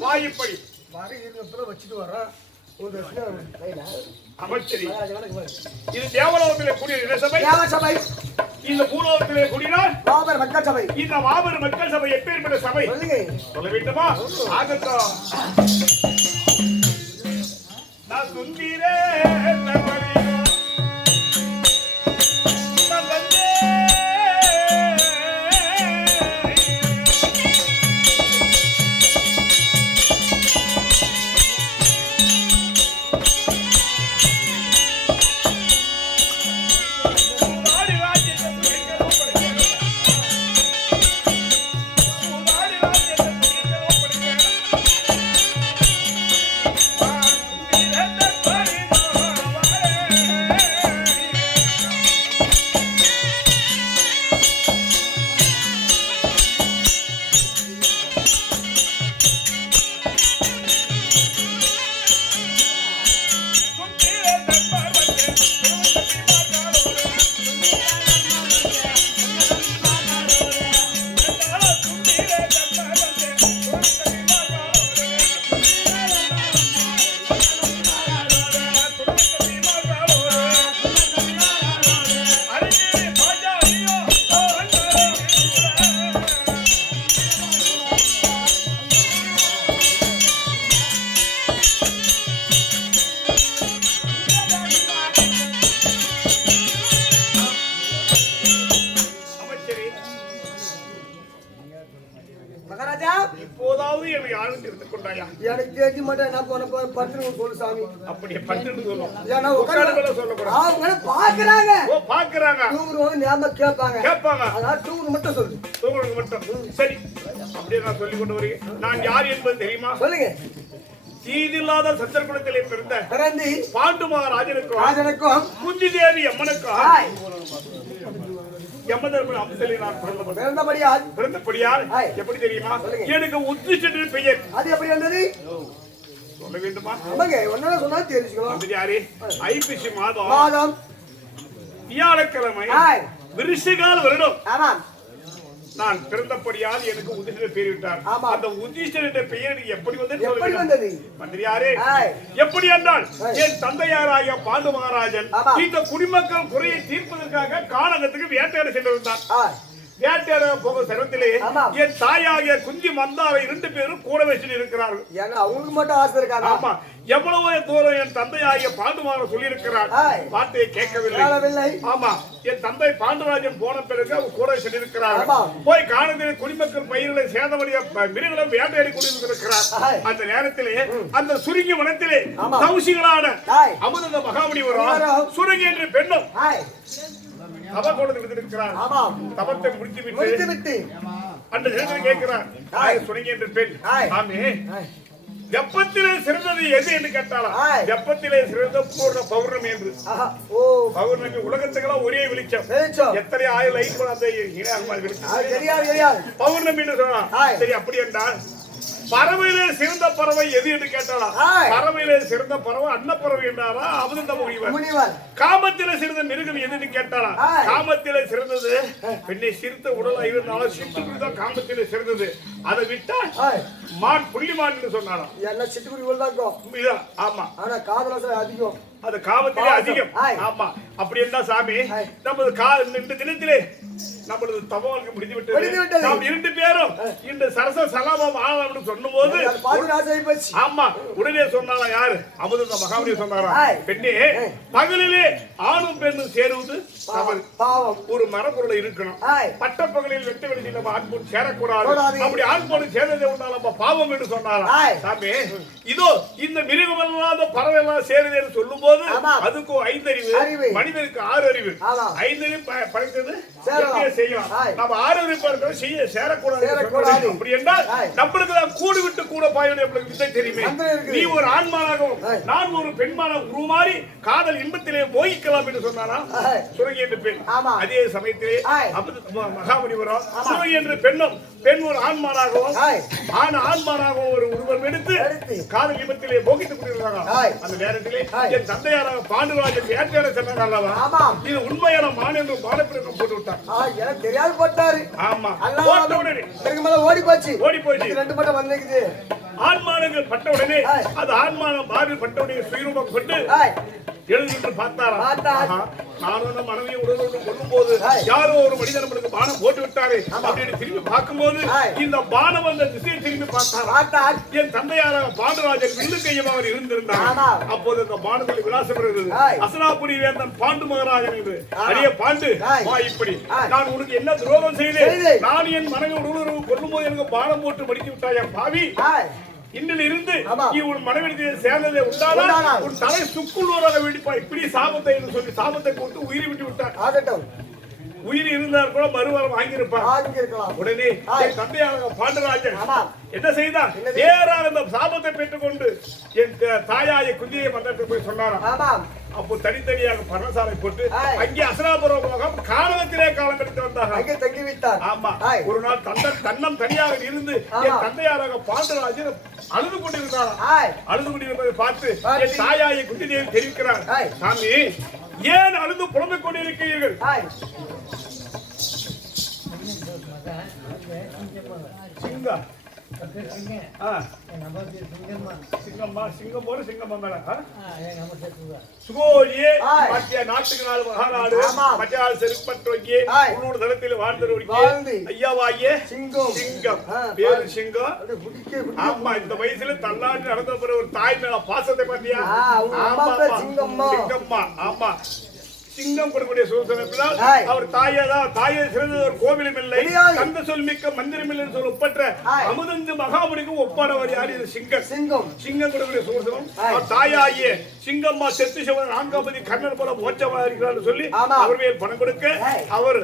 வாய்ப்படி வச்சுட்டு வர்றேன் அமைச்சரி இது தேவலோகத்திலே கூடிய இனசபை சபை இந்த பூலோகத்திலே கூடினார் பாபர் மக்கள் சபை இந்த மாபெரும் மக்கள் சபை எப்பேற்பட்ட சபை சொல்லுங்க சொல்ல வேண்டுமா ஆகட்டும் நான் சுந்தீரே மகாராஜா இப்போதாவது என்னை யாரும் தெரிந்து கொண்டாயா? எனக்கு தெரிஞ்சு மட்டும் என்ன பண்ண போற படுத்து சொல்லு சாமி. அப்படியே படுத்துட்டு சொல்லும். ஏன்னா உட்கார்ந்து சொல்லக்கூடாது. அவங்க பாக்குறாங்க. ஓ பாக்குறாங்க. தூங்குறவங்க ஞாபக கேட்பாங்க. அதான் தூங்குறது மட்டும் சொல்லு. தூங்குறது மட்டும். சரி. அப்படியே நான் சொல்லி கொண்டு வருகிறேன். நான் யார் என்பது தெரியுமா? சொல்லுங்க. தீதில்லாத சத்திர குலத்திலே பிறந்து பாண்டு மகாராஜனுக்கும் குந்தி தேவி அம்மனுக்கும் யமதர்மன் அம்சலே நான் பிறந்தபடியால் எப்படி தெரியுமா? எனக்கு உத்திஷ்டர் பெயர். அது எப்படி வந்தது சொல்ல வேண்டுமா? ஆமாங்க, ஒண்ணா சொன்னா தெரிஞ்சுக்கலாம். அது யாரு? ஐப்பசி மாதம் வியாழக்கிழமை விருஷிகால வருடம். ஆமாம். நான் பிறந்தபடியால் எனக்கு உதிஷ்டர் பெயர் விட்டார். அந்த உதிஷ்டருடைய பெயர் எப்படி வந்தது? மந்திரியாரே, எப்படி என்றால் என் தந்தையாராய பாண்டு மகாராஜன் இந்த குடிமக்கள் குறையை தீர்ப்பதற்காக கானகத்துக்கு வேட்டையாட சென்றிருந்தார். வேட்டையாட போக சரத்திலே என் தாயாகிய குந்தி மந்தாரை 2 பேரும் கூட வச்சு இருக்கிறார்கள். அவங்களுக்கு மட்டும் ஆசை இருக்காங்க. ஆமா, எவ்வளவோ தூரம் என் தந்தையாகிய பாண்டுமார சொல்லி இருக்கிறார். வார்த்தையை கேட்கவில்லை. ஆமா, என் தந்தை பாண்டுராஜன் போன பிறகு அவர் கூட சென்றிருக்கிறார். போய் காணத்தில் குடிமக்கள் பயிர்களை சேதமடைய மிருகங்களை வேட்டையாடி கொண்டிருக்கிறார். அந்த நேரத்திலே அந்த சுருங்கி வனத்திலே தௌசிகளான அமுத மகாமுனி வரும் சுருங்கி என்று பெண்ணும் தவ கொடுத்து இருக்கிறார். தவத்தை முடித்துவிட்டு அந்த நேரத்தில் கேட்கிறார், சுருங்கி என்று பெண், ஆமே வெப்பத்திலே சிறந்தது எது என்று கேட்டாரா? வெப்பத்திலே சிறந்த பூர்ண பௌர்ணமி என்று. பௌர்ணமி உலகத்துக்கெல்லாம் ஒரே வெளிச்சம். எத்தனை ஆயிரம் லைட் போல அந்த பௌர்ணமி என்று சொல்லலாம். சரி, அப்படி என்றால் பறவையிலே சிறந்த பறவை எது என்று கேட்டாரா? பறவையிலே சிறந்த பறவை அன்னப்பறவை என்றாரா? அமுத முனிவர். காமத்திலே சிறந்த மிருகம் எதுன்னு கேட்டாரா? காமத்திலே சிறந்தது பெண்ணை சிறுத்த உடலா இருந்தாலும் சிட்டுக்குருவி தான் காமத்திலே சிறந்தது. அதை விட்டா மான் புள்ளிமான் என்று சொன்னாரா? என்ன சிட்டுக்குருவி தான். ஆமா, ஆனா காதல அதிகம். அது காமத்திலே அதிகம். ஆமா, அப்படி என்ன சாமி, நமது இந்த தினத்திலே நம்மளது தவம் முடிந்து விட்டது. நாம் 2 பேரும் இந்த சரச சலாபம் ஆகலாம்னு சொன்னபோது ஆமா உடனே சொன்னாரா? யாரு? அமுத மகாமுனி சொன்னாரா? பெண்ணே, பகலிலே ஆணும் பெண்ணும் சேருவது பாவம். ஒரு மரப்பொருளை இருக்கணும். பட்ட பகலில் வெட்ட வெளியில் நம்ம ஆண் பொண்ணு சேரக்கூடாது. அப்படி ஆண் பொண்ணு சேர்ந்ததை உண்டால் நம்ம பாவம் என்று சொன்னாரா? சாமி, இதோ இந்த மிருகம் இல்லாத பறவை எல்லாம் சேருதுன்னு சொல்லும் போது அதுக்கும் 5 அறிவு, மனிதனுக்கு 6 அறிவு. 5 அறிவு படைத்தது செய்யலாம். நம்ம 6 அறிவு செய்ய சேரக்கூடாது. அப்படி என்றால் நம்மளுக்கு தான் கூடு விட்டு கூட பாயுடைய வித்தை தெரியுமே. நீ ஒரு ஆண்மானாகவும் நான் ஒரு பெண்மானாக உருமாறி காதல் இன்பத்திலே மோகிக்கலாம் என்று சொன்னாரா? சுரங்கி என்று பெண். அதே சமயத்திலே மகாமுனி வரும் சுரங்கி என்று பெண்ணும் பெண் ஒரு ஆண்மானாகவும் ஆண்மானாகவும் ஒரு உருவம் எடுத்து காதல் இன்பத்திலே மோகித்துக் கொண்டிருக்கிறாங்க. அந்த நேரத்திலே என் தந்தையாராக பாண்டுராஜன் வேட்டையாட சென்றார். இது உண்மையான மான் என்று மானப்பிறக்கம் போட்டு விட்டார். தெரியாது போட்டாரு. ஆமா, ஓடி போச்சு. 2 மட்டும் வந்திருக்குது. ஆண்மானங்கள் பட்ட உடனே அது ஆண்மானம் மாறி பட்ட உடனே சுயரூபம் கொண்டு எழுதிட்டு பார்த்தாரா? நானும் மனைவியை உடனோடு கொள்ளும் போது யாரோ ஒரு மனிதன் நம்மளுக்கு பானம் போட்டு விட்டாரு அப்படின்னு திரும்பி பார்க்கும்போது இந்த பானம் அந்த திசையை திரும்பி பார்த்தார். என் தந்தையாராக பாண்டுராஜன் வில்லு கையம் அவர் இருந்திருந்தார். அப்போது அந்த பானத்தில் விலாசம் இருந்தது. அசனாபுரி வேந்தன் பாண்டு மகாராஜன் என்று. அரிய பாண்டு, இப்படி நான் உனக்கு என்ன துரோகம் செய்தேன்? நான் என் மனைவி உடலுறவு கொள்ளும் போது எனக்கு பானம் போட்டு படித்து விட்டாயா பாவி? இன்னில் இருந்து நீ உன் மனைவி சேர்ந்ததை உண்டானால் உன் தலை சுக்குள்ளூராக வெடிப்பா. இப்படி சாபத்தை என்று சொல்லி சாபத்தை போட்டு உயிரை விட்டு விட்டார். உயிர் இருந்தார் கூட மறுவாரம் வாங்கியிருப்பார். உடனே தந்தையாக பாண்டுராஜன் என்ன செய்தார்? நேராக அந்த சாபத்தை பெற்றுக்கொண்டு என் தாயாய குந்தியை மன்றத்தை போய் சொன்னாராம். அப்போ தனித்தனியாக பரணசாலை போட்டு அங்கே அசனாபுரம் காலத்திலே காலம் எடுத்து வந்தாங்க. தங்கி விட்டார். ஆமா, ஒரு நாள் தன்னம் தனியாக இருந்து என் தந்தையாராக பாண்டுராஜன் அழுது கொண்டிருந்தாராம். அழுது கொண்டிருப்பதை பார்த்து என் தாயாய குந்தியை தெரிவிக்கிறார். சாமி, ஏன் அழுது புலம்பிக் கொண்டிருக்கிறீர்கள்? சிங்கா நாட்டுக்கு நாடு மகாநாடு மற்ற செருப்பற்றோக்கி உள்ளூர் தளத்தில் வாழ்ந்து ஐயாவாயே சிங்கம் பேரு சிங்கம். ஆமா, இந்த வயசுல தள்ளாடி நடந்த ஒரு தாய் மேல பாசத்தை பார்த்தியா? சிங்கம்மா. ஆமா, சிங்கம் கொடுக்கக்கூடிய சூசனத்தினால் ஆய். அவர் தாயை சிறந்த ஒரு கோவிலும் இல்லை கிடையாது. தந்த சொல் மிக்க மந்திரம் இல்லை என்று சொல்ல ஒப்பற்ற ஆய். அமுதந்து மகாமுனிக்கும் ஒப்பானவர் யார் இது சிங்கம் சிங்கம் சிங்கம் கொடுக்கக்கூடிய சூசனம் ஆய். அவர் தாயாகிய சிங்கம்மா செத்து சிவன் நான்காபதி கண்ணன் போல மோட்சமாக இருக்கிறார் சொல்லி ஆமா. அவர் மேல் பணம் கொடுக்க ஆய். அவர்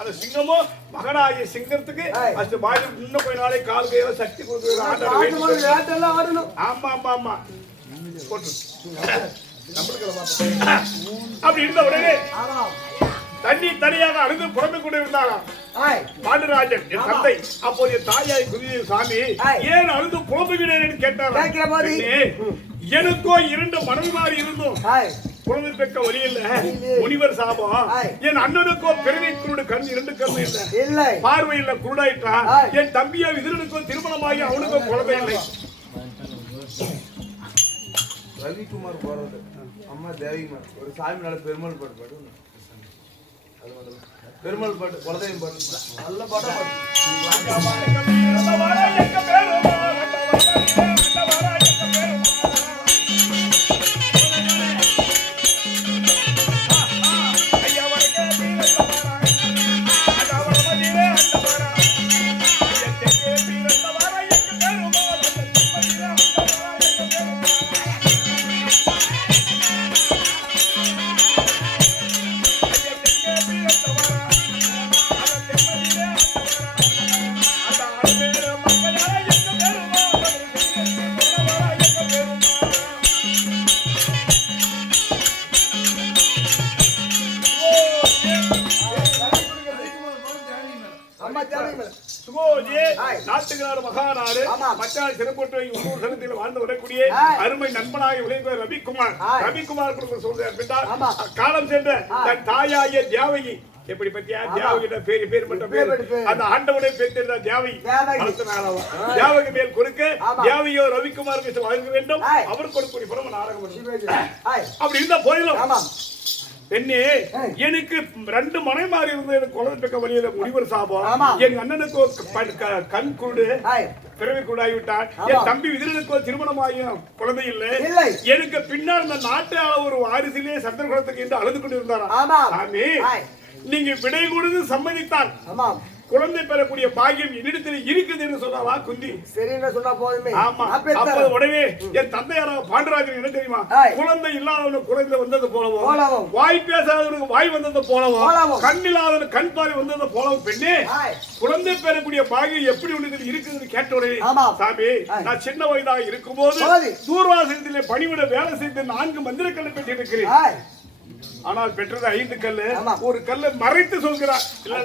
அந்த சிங்கமோ மகனாகிய சிங்கத்துக்கு ஆய். அந்த பாஜி இன்னும் கொஞ்ச நாளை கால் கையில சக்தி கொடுக்குற ஆண்டவர் ஆடு மாடு வேட்டெல்லாம் ஆடணும் ஆமா ஆமா ஆமா போட்டு அப்படி இருந்த உடனே ஆமா தண்ணி தனியாக அழுது புறம்பு கொண்டு இருந்தாராம் ஆய் பாண்டுராஜன் என் தந்தை அப்போது என் தாயாய் குருதி சாமி ஆய். ஏன் அழுது புறம்புகிறேன் கேட்டார் கேட்கிற போது. எனக்கோ 2 மனைவிமார் இருந்தும் ஆய் குழந்தை பெக்க வழி இல்ல முனிவர் சாபம் ஆய். என் அண்ணனுக்கோ பிறவி குருடு கண் 2 கண் இல்ல இல்லை பார்வை இல்ல குருடாயிட்டான் ஆய். என் தம்பியா விதிரனுக்கோ திருமணமாகி அவனுக்கோ குழந்தை இல்லை ரவிக்குமார் போறது அம்மா தேவிக்குமார் ஒரு சாமி நாள் பெருமாள் பாட்டு பாடு பெருமாள் பாட்டு குலதெய்வம் பாட்டு நல்ல பாட்டா அம்மா தேவை சுகோஜி ஆய். நாட்டுக்கார மகாநாடு ஆமாம். மச்சான் சிறப்போட்டை உள்ளூர் சனத்தில் வாழ்ந்து வரக்கூடிய ஆய். அருமை நண்பனாக விளைந்த ரவிக்குமார் ஆய். ரவிக்குமார் கொடுக்க சொல்றார் பின்னால் ஆமாம். காலம் சென்ற ஆய். தன் தாயாகிய தேவகி எப்படி பத்தியா தேவகிட்ட பேர் மட்டும் பேர் பேர். அந்த ஆண்டவனை பேர் தேவகி தேவகி. வளர்த்தனாலவா தேவகி மேல் கொடுக்க ஆமாம். தேவையோ ரவிக்குமாருக்கு வழங்க வேண்டும் ஆய். அவர் கொடுக்கக்கூடிய படம் நாடகம் பண்ணும். ஆய் அப்படி இருந்த போதிலும் ஆமாம் பெண்ணே எனக்கு 2 மனைமாரி இருந்து எனக்கு குழந்தை பெக்க வழியில முனிவர் சாபம் ஆமா. எங்க அண்ணனுக்கு கண் குருடு ஆய் பிறவி கூடாகிவிட்டார் ஆமா. என் தம்பி விதிரனுக்கோ திருமணமாகியும் குழந்தை இல்லை இல்லை. எனக்கு பின்னால் இந்த நாட்டு ஒரு வாரிசிலே சந்திரகுலத்துக்கு என்று அழுது கொண்டு இருந்தாராம் ஆமாம். சாமி ஆய். நீங்க விடை கொடுத்து சம்மதித்தால் ஆமாம் குழந்தை பெறக்கூடிய பாக்கியம் என்னிடத்தில் இருக்குது என்று சொன்னாவா குந்தி சரின்னு சொன்னா போதுமே ஆமா அப்ப அப்ப உடனே என் தந்தையாராக பாண்டராஜன் என்ன தெரியுமா ஆய். குழந்தை இல்லாதவனுக்கு குழந்தை வந்தது போலவும் போலவும். வாய் பேசாதவனுக்கு வாய் வந்தது போலவும் போலவும். கண் இல்லாதவனுக்கு கண் பார்வை வந்தது போலவும் பெண்ணே ஆய். குழந்தை பெறக்கூடிய பாகியம் எப்படி உனக்கு இருக்குதுன்னு கேட்ட உடனே ஆமாம். சாமி ஆய். நான் சின்ன வயதாக இருக்கும்போது போது. தூர்வாசனத்திலே பணிவிட வேலை செய்து 4 மந்திரக்கல்லை பெற்றிருக்கிறேன் ஆய் ஆனால் பெற்றது 5 கல்லு ஆமாம். ஒரு கல்லை மறைத்து சொல்கிறார் இல்ல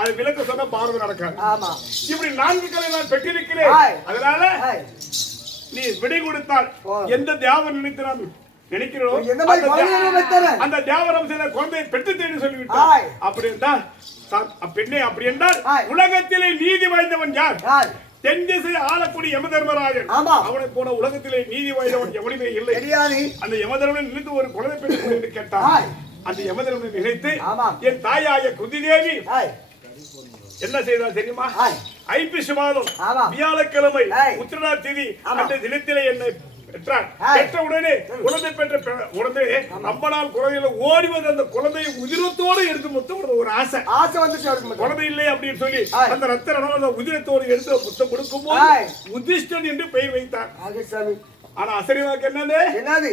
அது விளக்க சொன்னா பார்வை நடக்காது ஆமா இப்படி 4 கல்லை நான் பெற்றிருக்கிறேன் ஆய். அதனால ஆய் நீ விடை கொடுத்தால் ஓ. எந்த தேவன் நினைத்து நாம் நினைக்கிறோம் எந்த மாதிரி குழந்தையை வைத்தரேன்? அந்த தேவரம் சில குழந்தையை பெற்று தேடி சொல்லிவிட்டார் ஆய். அப்படி என்றால் பெண்ணே அப்படி என்றால் ஆய். உலகத்திலே நீதி வாய்ந்தவன் யார் ஆய் தென் திசை ஆளக்கூடிய யமதர்மராஜன் ஆமா. அவனை போன உலகத்திலே நீதி வாய்ந்தவன் எவனுமே இல்லை தெரியாது அந்த யமதர்மனை நினைத்து ஒரு குழந்தை பெற்று என்று கேட்டான் ஆய். அந்த யமதர்மனை நினைத்து ஆமா. என் தாயாய குந்திதேவி ஆய் என்ன செய்தார் தெரியுமா ஆய். ஐப்பசி மாதம் ஆமா. வியாழக்கிழமை ஆய். உத்திரடா திதி ஆமா. அந்த தினத்திலே என்னை பெற்றார் ஆய். பெற்ற உடனே குழந்தை பெற்ற உடனே ரொம்ப நாள் குழந்தையில ஓடி வந்து அந்த குழந்தையை உதிரத்தோடு எடுத்து முத்தம் ஒரு ஆசை ஆசை வந்துச்சு அவருக்கு மட்டும். குழந்தை இல்லை அப்படின்னு சொல்லி ஆய். அந்த ரத்த ரணம் அந்த உதிரத்தோடு எடுத்து முத்தம் கொடுக்கும் ஆய். போது உதிஷ்டன் என்று பெயர் வைத்தார் ஆக சாமி ஆனா அசரிவாக்கு என்னது என்னது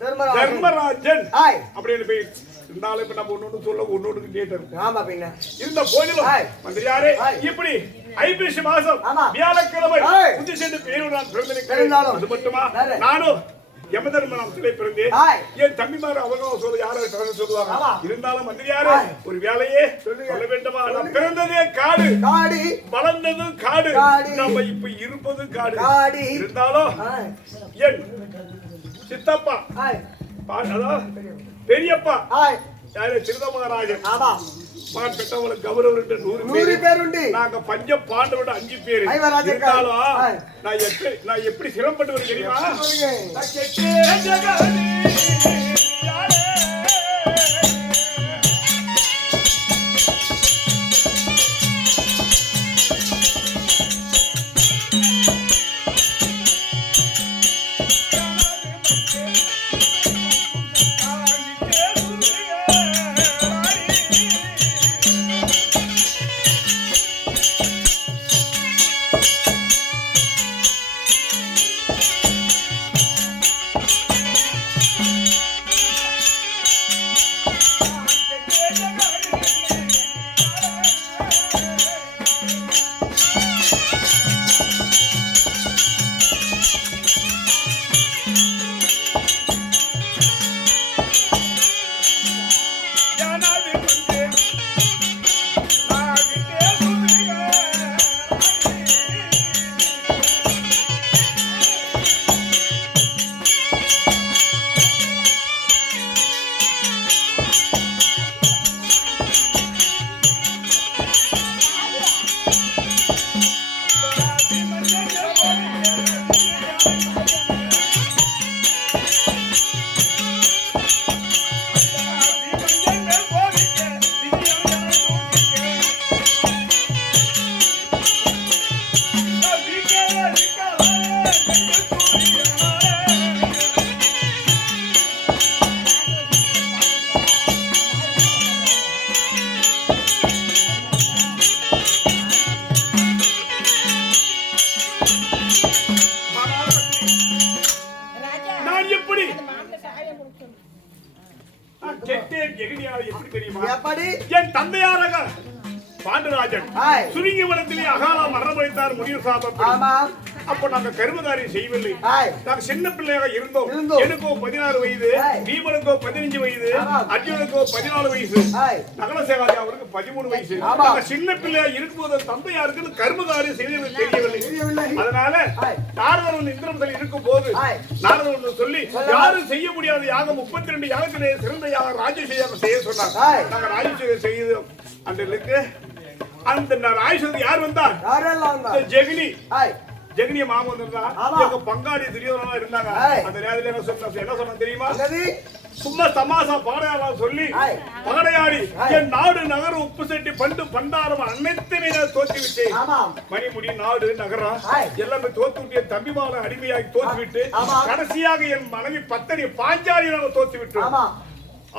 தர்மராஜன் தர்மராஜன் ஆய் அப்படின்னு பெயர் இருந்தாலும் இப்ப நம்ம ஒன்னொன்னு சொல்ல ஒன்னொன்னு கேட்டோம் ஆமா பின்ன இருந்த போதிலும் ஆய். மந்திரியாரே ஆய். இப்படி ஐப்பசி மாசம் ஆமா. வியாழக்கிழமை ஆய். உதிஷ்டன் பேரு நான் பிறந்திருக்கிறேன் பிறந்தாலும். அது மட்டுமா வேற. நானும் யமதர்மனத்திலே பிறந்தேன் ஆய். என் தம்பிமார் அவங்க சொல்ல யாரும் ஆமா. சொல்லுவாங்க இருந்தாலும் மந்திரியாரே ஆய். ஒரு வேலையே சொல்ல வேண்டுமா நான் பிறந்ததே காடு காடி வளர்ந்ததும் காடு காடு. நம்ம இப்ப இருப்பதும் காடு காடி. இருந்தாலும் ஆய் என் சித்தப்பா ஆய் அதாவது பெரியப்பா ஆய் யாரு திருதமகராஜன் ஆமா பான் பெற்றவங்களுக்கு கௌரவம் 100 பேர் உண்டு நாங்க பஞ்ச பாண்டவோட 5 பேரு ஐவராஜன் இருந்தாலும் ஆய். நான் எப்படி சிரமப்பட்டு தெரியுமா சொல்லுங்க. நான் கெட்டே ஜகதி யாரே. நான் எப்படி கெட்டேன் எகினியால் எப்படி தெரியுமா? எப்படி? என் தந்தையாராக பாண்டராஜன் ஹாய். சுருங்கி வனத்திலே அகாலா மரணம் வைத்தார் முடிவு சாபம். ஆமா. அப்ப நாங்க கருமகாரியம் செய்யவில்லை. ஹாய். நாங்க சின்ன பிள்ளையாக இருந்தோம். எனக்கோ 16 வயது, ஹாய். பீமனுக்கோ 15 வயது, ஆமா. அர்ஜுனுக்கோ 14 வயசு, ஹாய். நகலசேகாதி அவருக்கு 13 வயசு. ஆமா. நாங்க சின்ன பிள்ளையா இருக்கும்போது தந்தையாருக்கு கருமகாரியம் செய்வது தெரியவில்லை. தெரியவில்லை. அதனால ஹாய். நாரதன் வந்து இந்திரமத்தில் இருக்கும் போது ஹாய். நாரதன் வந்து சொல்லி யாரும் செய்ய முடியாத யாகம் 32 யாகத்திலே சிறந்த யாகம் ராஜசேகம் செய்ய சொன்னார். ஹாய். நாங்க ராஜசேகம் செய்தோம். அந்த ராஜசேகம் யார் வந்தார்? யாரெல்லாம் வந்தா? இந்த ஜெகினி. ஹாய். ஜெகனிய மாமன் வந்திருந்தா ஆமா. எங்க பங்காளி துரியோதனா இருந்தாங்க. ஹாய். அந்த நேரத்துல என்ன சொன்ன தெரியுமா? என்னது? சும்மா தமாசா பாடையாளா சொல்லி ஹாய். பகடையாடி ஹாய். என் நாடு நகரம் உப்பு சட்டி பண்டு பண்டாரம் அனைத்துமே நான் தோத்து விட்டேன். ஆமா. மணிமுடி நாடு நகரம் ஹாய். எல்லாமே தோத்து விட்டு என் தம்பிமாலை அடிமையாகி தோத்து விட்டு ஆமா. கடைசியாக என் மனைவி பத்தனி பாஞ்சாலி நாங்க தோத்து விட்டோம். ஆமா.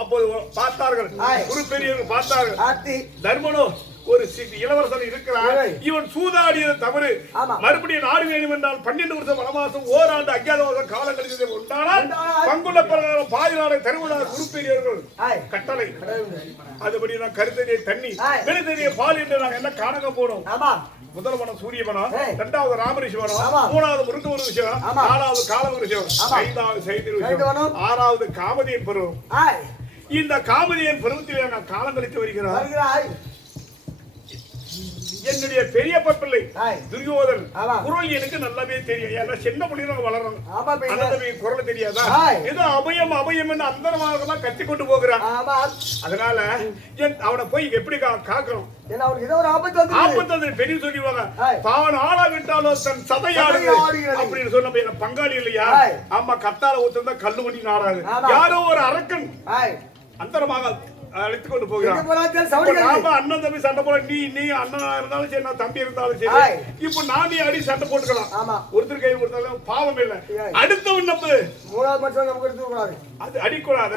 அப்போது பார்த்தார்கள், ஹாய். குரு பெரியவர்கள் பார்த்தார்கள், ஆத்தி. தர்மனோ ஒரு இளவரசன் இருக்கிறார், இல்லை. இவன் சூதாடியது தவறு, ஆமா. மறுபடியும் நாடு வேண்டும் என்றால் 12 வருஷம் வனவாசம் ஓராண்டு அஜ்ஞாதவாசம் காலம் கழிந்தது உண்டானால் உண்டானால் பங்குள்ள பிரகாரம் பாதி நாளை தருவதாக குரு பெரியவர்கள் ஹாய். கட்டளை. அதுபடி நான் கருத்தறிய தண்ணி ஹாய். வெளித்தறிய பால் என்று நாங்கள் என்ன காணக போனோம். ஆமா. முதல் வனம் சூரிய வனம், ஏய். 2வது ராமரிஷி வனம், ஆமா. 3வது முருகவர் விஷயம், ஆமா. 4வது காலவர் விஷயம், ஆமா. 5வது சைத்திர சைத்திர விஷயம், வனம். 6வது காமதியின் பருவம். ஹாய். இந்த காமதியின் பருவத்திலே நான் காலம் கழித்து வருகிறோம். வருகிறாய். என்னுடைய பெரியப்பா பிள்ளை ஹாய். துரியோதன் ஆமா. குரல் எனக்கு நல்லாவே தெரியும். ஏன்னா சின்ன பிள்ளைங்க வளர்றோம். ஆமா பிள்ளை. அண்ணன் குரல் தெரியாதா? ஹாய். ஏதோ அபயம் அபயம் என்று அந்தரமாக கத்தி கொண்டு போகிறான். ஆமா. அதனால அவனை போய் எப்படி காக்கணும்? ஏன்னா அவனுக்கு ஏதோ ஒரு ஆபத்து வந்து ஆபத்து வந்து பெரிய சொல்லிவாங்க. ஹாய். தான் ஆளா விட்டாலும் தன் சதையாடு சதையாடுகிறது. அப்படின்னு சொன்ன என்ன பங்காளி இல்லையா? ஹாய். ஆமா, கத்தால ஊத்துந்தா கல்லு மணி நாடாது. ஆமா. யாரோ ஒரு அரக்கன் ஹாய். அந்தரமாக அழைத்து கொண்டு போகிறான். எங்க போறாங்க சவுடிகள்? நாம அண்ணன் தம்பி சண்டை போட நீ அண்ணனா இருந்தாலும் சரி, நான் தம்பி இருந்தாலும் சரி, ஹாய். இப்போ நானே அடி சண்டை போட்டுக்கலாம். ஆமா. ஒருத்தர் கை ஒருத்தர் பாவம் இல்ல. ஹாய். அடுத்தவன் நம்ம மூணாவது மனுஷன் நமக்கு எடுத்து கூடாது. அது அடிக்கூடாது.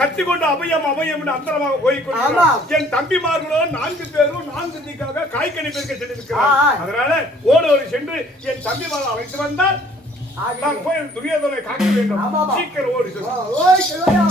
கத்தி கொண்டு அபயம் அபயம் அந்தரமாக போய் ஆமா. என் தம்பிமார்களோ 4 பேரும் 4 திக்காக காய்கனி பெருக்க ஆ, ஆ. சென்றிருக்கிறார். அதனால ஓடோடி சென்று என் தம்பிமார்கள் அழைத்து வந்தால் ஆகி. நான் போய் துரியோதனை காக்க வேண்டும். ஆமா, ஆமா. சீக்கிரம் ஓடி ஓ, சென்று. ஓய் செல்லையா.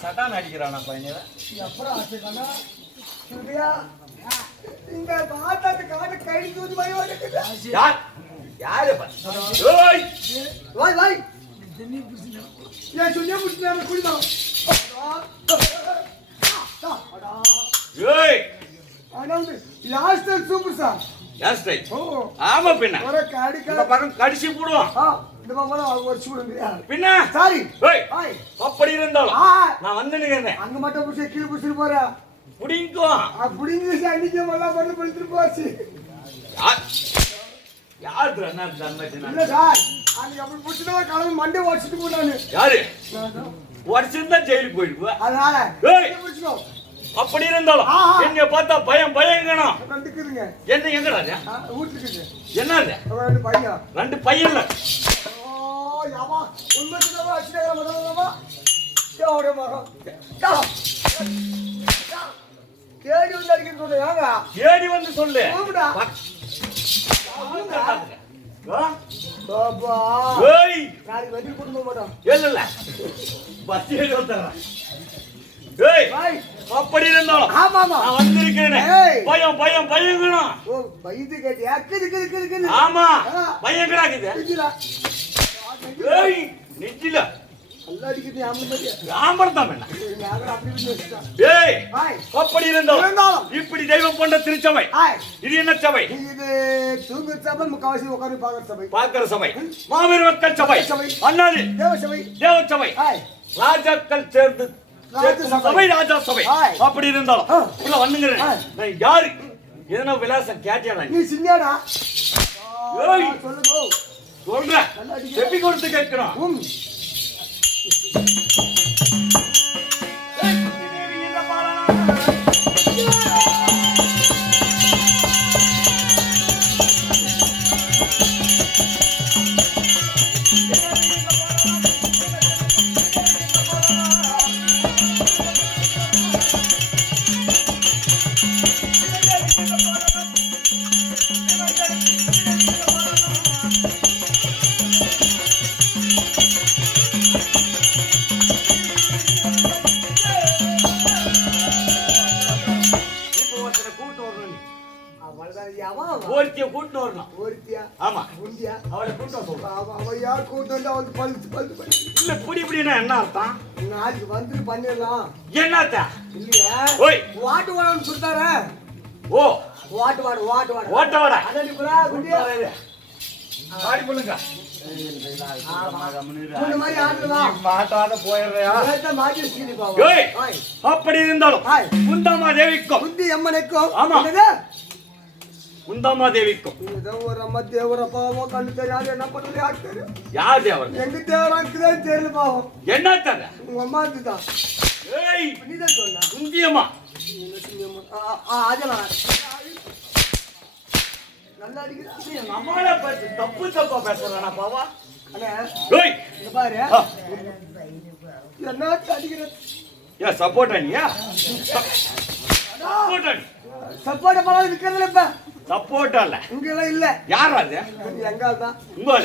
சட்டான் அடிக்கிறானா பையன்? அப்புறம் ஆச்சுக்கண்ணா. சுதியா. இந்த பாத்தாத்து காட்டு கை தூக்கி போய் ஓடுது. யாரு? ஓய் வாய் வாய். ஏன் சுதியா புடிச்சாம குடிமா. ஏய், Anand last super sir. Last time. ஓ. ஆமா பின்ன. ஒரு காடி இந்த பக்கம் கடிச்சு போடுவோம். இந்த மாமா ஒர்ச் போடுங்க. பின்ன சாரி. ஏய், ஹாய். அப்படி இருந்தாலும் ஆ. நான் வந்து நிக்கிறேன். அங்க மட்டும் புடிச்சு கீழ புடிச்சு போறா. புடிங்கோ. அப்படிங்க சண்டிக்கு மொல்ல பண்ணி பண்ணிட்டு போச்சு. யார் தரனா இல்ல சார். அன்னைக்கு அப்படி புடிச்சுனா கலந்து மண்டே ஓடிச்சிட்டு போனானே. யாரு? உடச்சிருந்தா ஜெயிலுக்கு போயிடுவா. அதனால ஏய், புடிச்சுனோ. அப்படி இருந்தாலும் என்ன பார்த்தா பயம் பயங்கணும். கண்டுக்குதுங்க. என்ன எங்கடா இது? ஊத்துக்குது. என்னது? ரெண்டு பையன். 2 பையன்ல. ஓ யாமா உண்மைக்குதான் அடிச்சதா மதமா. யாரே மகன். தேடி வந்து அடிக்கன்னு சொல்றேன் ஏங்க தேடி வந்து சொல்லு. கூப்பிடா பாபா ஏய் நாளைக்கு வண்டி கொண்டு போக மாட்டோம் இல்ல பஸ் ஏறி வந்துறேன். ஏய் பாய் அப்படி இருந்தாலும் ஆமா ஆமா நான் வந்திருக்கேனே. ஏய். பயம் பயம் பயங்கணும். ஓ பைது கேட்டியா கிது ஆமா பயங்கராக்குது. கிதுடா ஏய் நெஞ்சில நல்லா அடிக்குது ஆம்பளை மாதிரி ஆம்பளம் என்ன? யாரும் அப்படி இப்படி வச்சுட்டா ஏய் பாய் அப்படி இருந்தாலும் இருந்தாலும். இப்படி தெய்வம் கொண்ட திருச்சபை. ஹாய் இது என்ன சபை? இது தூங்கு சபை முக்காவாசி உட்கார்ந்து பார்க்குற சபை பார்க்கிற சபை. மாபெரும் மக்கள் சபை. சபை. அண்ணாதி தேவ சபை தேவ சபை. ஹாய் ராஜாக்கள் சேர்ந்து ராஜ சபை. சபை ராஜா சபை. ஹாய். அப்படி இருந்தாலும் உள்ள வந்துங்கிறேன். ஹாய். நான் யாரு எதனா விலாசம் கேட்டியா? நீ சின்னடா ஏய் சொல்லுங்க சொல்றேன். செப்பி கொடுத்து கேட்கணும். ஒருத்திய கூட்டு வரணும். ஒருத்தியா ஆமா உண்டியா அவளை கூட்டம் சொல்றேன். அவன் யார் கூட்டு வந்து அவளுக்கு பழுத்து இல்ல புடி புடினா என்ன அர்த்தம்? நாளைக்கு வந்து பண்ணிடலாம் என்னத்த? இல்லையா ஓய் வாட்டு வாடன்னு சொல்லிட்டாரு ஓ வாட்டு வாடு ஓட்ட வாடா அதான் இப்படா குண்டியா ஆடி பண்ணுங்க. இந்த மாதிரி ஆடுவா மாட்டாத போயிடுறியா? ஏத்த மாட்டி சீனி பாவம் ஏய் ஹாய் அப்படி இருந்தாலும் ஹாய் குந்தாமா தேவிக்கும் குந்தி அம்மனுக்கும் ஆமா. என்னது குந்தாமா தேவிக்கும் ஏதோ ஒரு அம்மா தேவர பாவம் கண்ணு தெரியாது என்ன பண்ணுறது யாருக்கு தெரியும் யார் தேவர்? எங்க தேவராக்குதான் தெரியல பாவம் என்ன தர? உங்க அம்மா இதுதான் ஏய் நீதான் சொன்னா குந்தியம்மா அதெல்லாம் நல்லா அடிக்கிறா நம்மள பத்தி தப்பு தப்பா பேசுறானா பாவா? அண்ணே ஏய் இங்க பாரு ஆ. என்ன அடிக்கிற ஏ சப்போர்ட்டனியா? சப்போர்ட்டனி சப்பாடு பழம் இருக்கிறதுல இப்ப சப்போர்ட்டா இல்ல. இங்க எல்லாம் இல்ல யார் அது? எங்க தான் உங்கள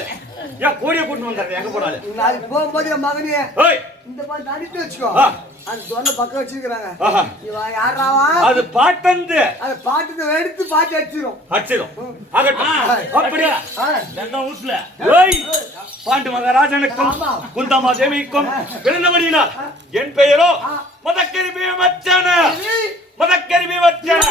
ஏன் கோடிய கூட்டு வந்தாரு எங்க போறாரு? நாளைக்கு போகும்போது என் மகனே ஏய் இந்த மாதிரி தடித்து வச்சுக்கோ ஆ. அந்த சொன்ன பக்கம் வச்சிருக்கிறாங்க ஆஹா. இவன் யாராவா அது பாட்டந்து அதை பாட்டுக்கு எடுத்து பாட்டு அடிச்சிரும் அடிச்சிடும். ஆகட்டும். அப்படியா? ஆ. எந்த வீட்டுல? ஏய் பாண்டு மகாராஜனுக்கும் ஆமா. குந்தமா தேவிக்கும் பிறந்தபடியினால் என் பெயரோ மதக்கரிபி வச்சன. மதக்கரிபி வச்சன.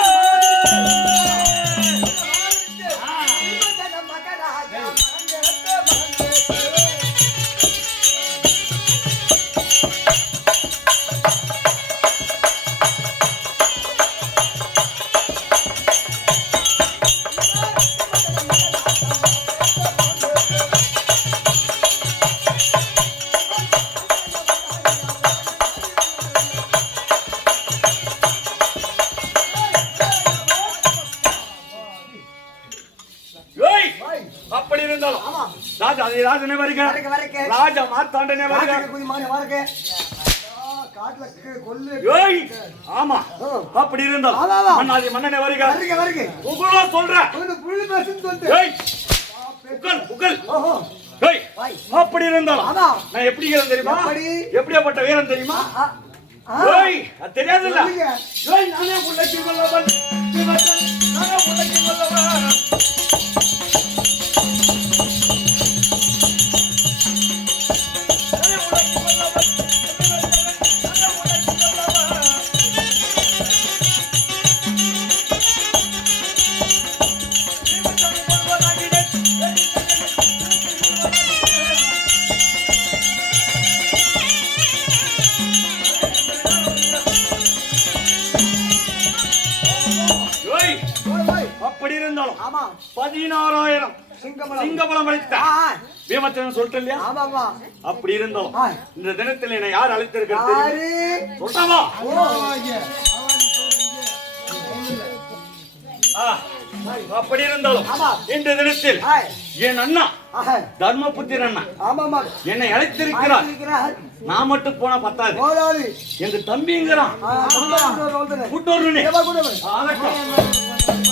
ஏய் அப்படி இருந்தாலும் ராஜா ராஜனே வருக. வரக்க ராஜா மார்த்தாண்டனே வருக. காட்டுக்கு குதி மானே வரக்க காட்டுல கொல்லு ஏய் ஆமா அப்படி இருந்தாலும் ஆமா, ஆமா. மன்னாதி மன்னனே வருக. வரக்க உங்களோ சொல்ற. உனக்கு புள்ளி பேசுன்னு சொல்லிட்டு ஏய் புகழ் புகழ். ஓஹோ ஏய் அப்படி இருந்தாலும் ஆமா. நான் எப்படி வீரன் தெரியுமா? எப்படி? எப்படியாப்பட்ட வீரன் தெரியுமா? ஏய் அது தெரியாதுல்ல. சொல்லுங்க. ஏய் நானே புள்ளக்கி வல்லவன். நானே புள்ளக்கி வல்லவன். ஏய் அப்படி இருந்தாலும் ஆமா 16,000 சிங்கமலம் சிங்கபலம் அளித்த பீமத்தன் சொல்லிட்டு இல்லையா? ஆமாமா அப்படி இருந்தோம் ஆ. இந்த தினத்தில் என்னை யார் அழைத்திருக்கிறது யாரு சொல்றாமா? அப்படி இருந்தாலும் ஆமா. இந்த தினத்தில் ஹாய் என் அண்ணா ஆஹா. தர்மபுத்திர அண்ணா ஆமாமா என்னை அழைத்திருக்கிறார். இருக்கிறார். நான் மட்டும் போனா பத்தாது, போதாது. எங்க தம்பிங்கிறான் ஆ, தம்பி வந்து கூட்டோருனே ஏவா கூட வா. ஆகட்டும்.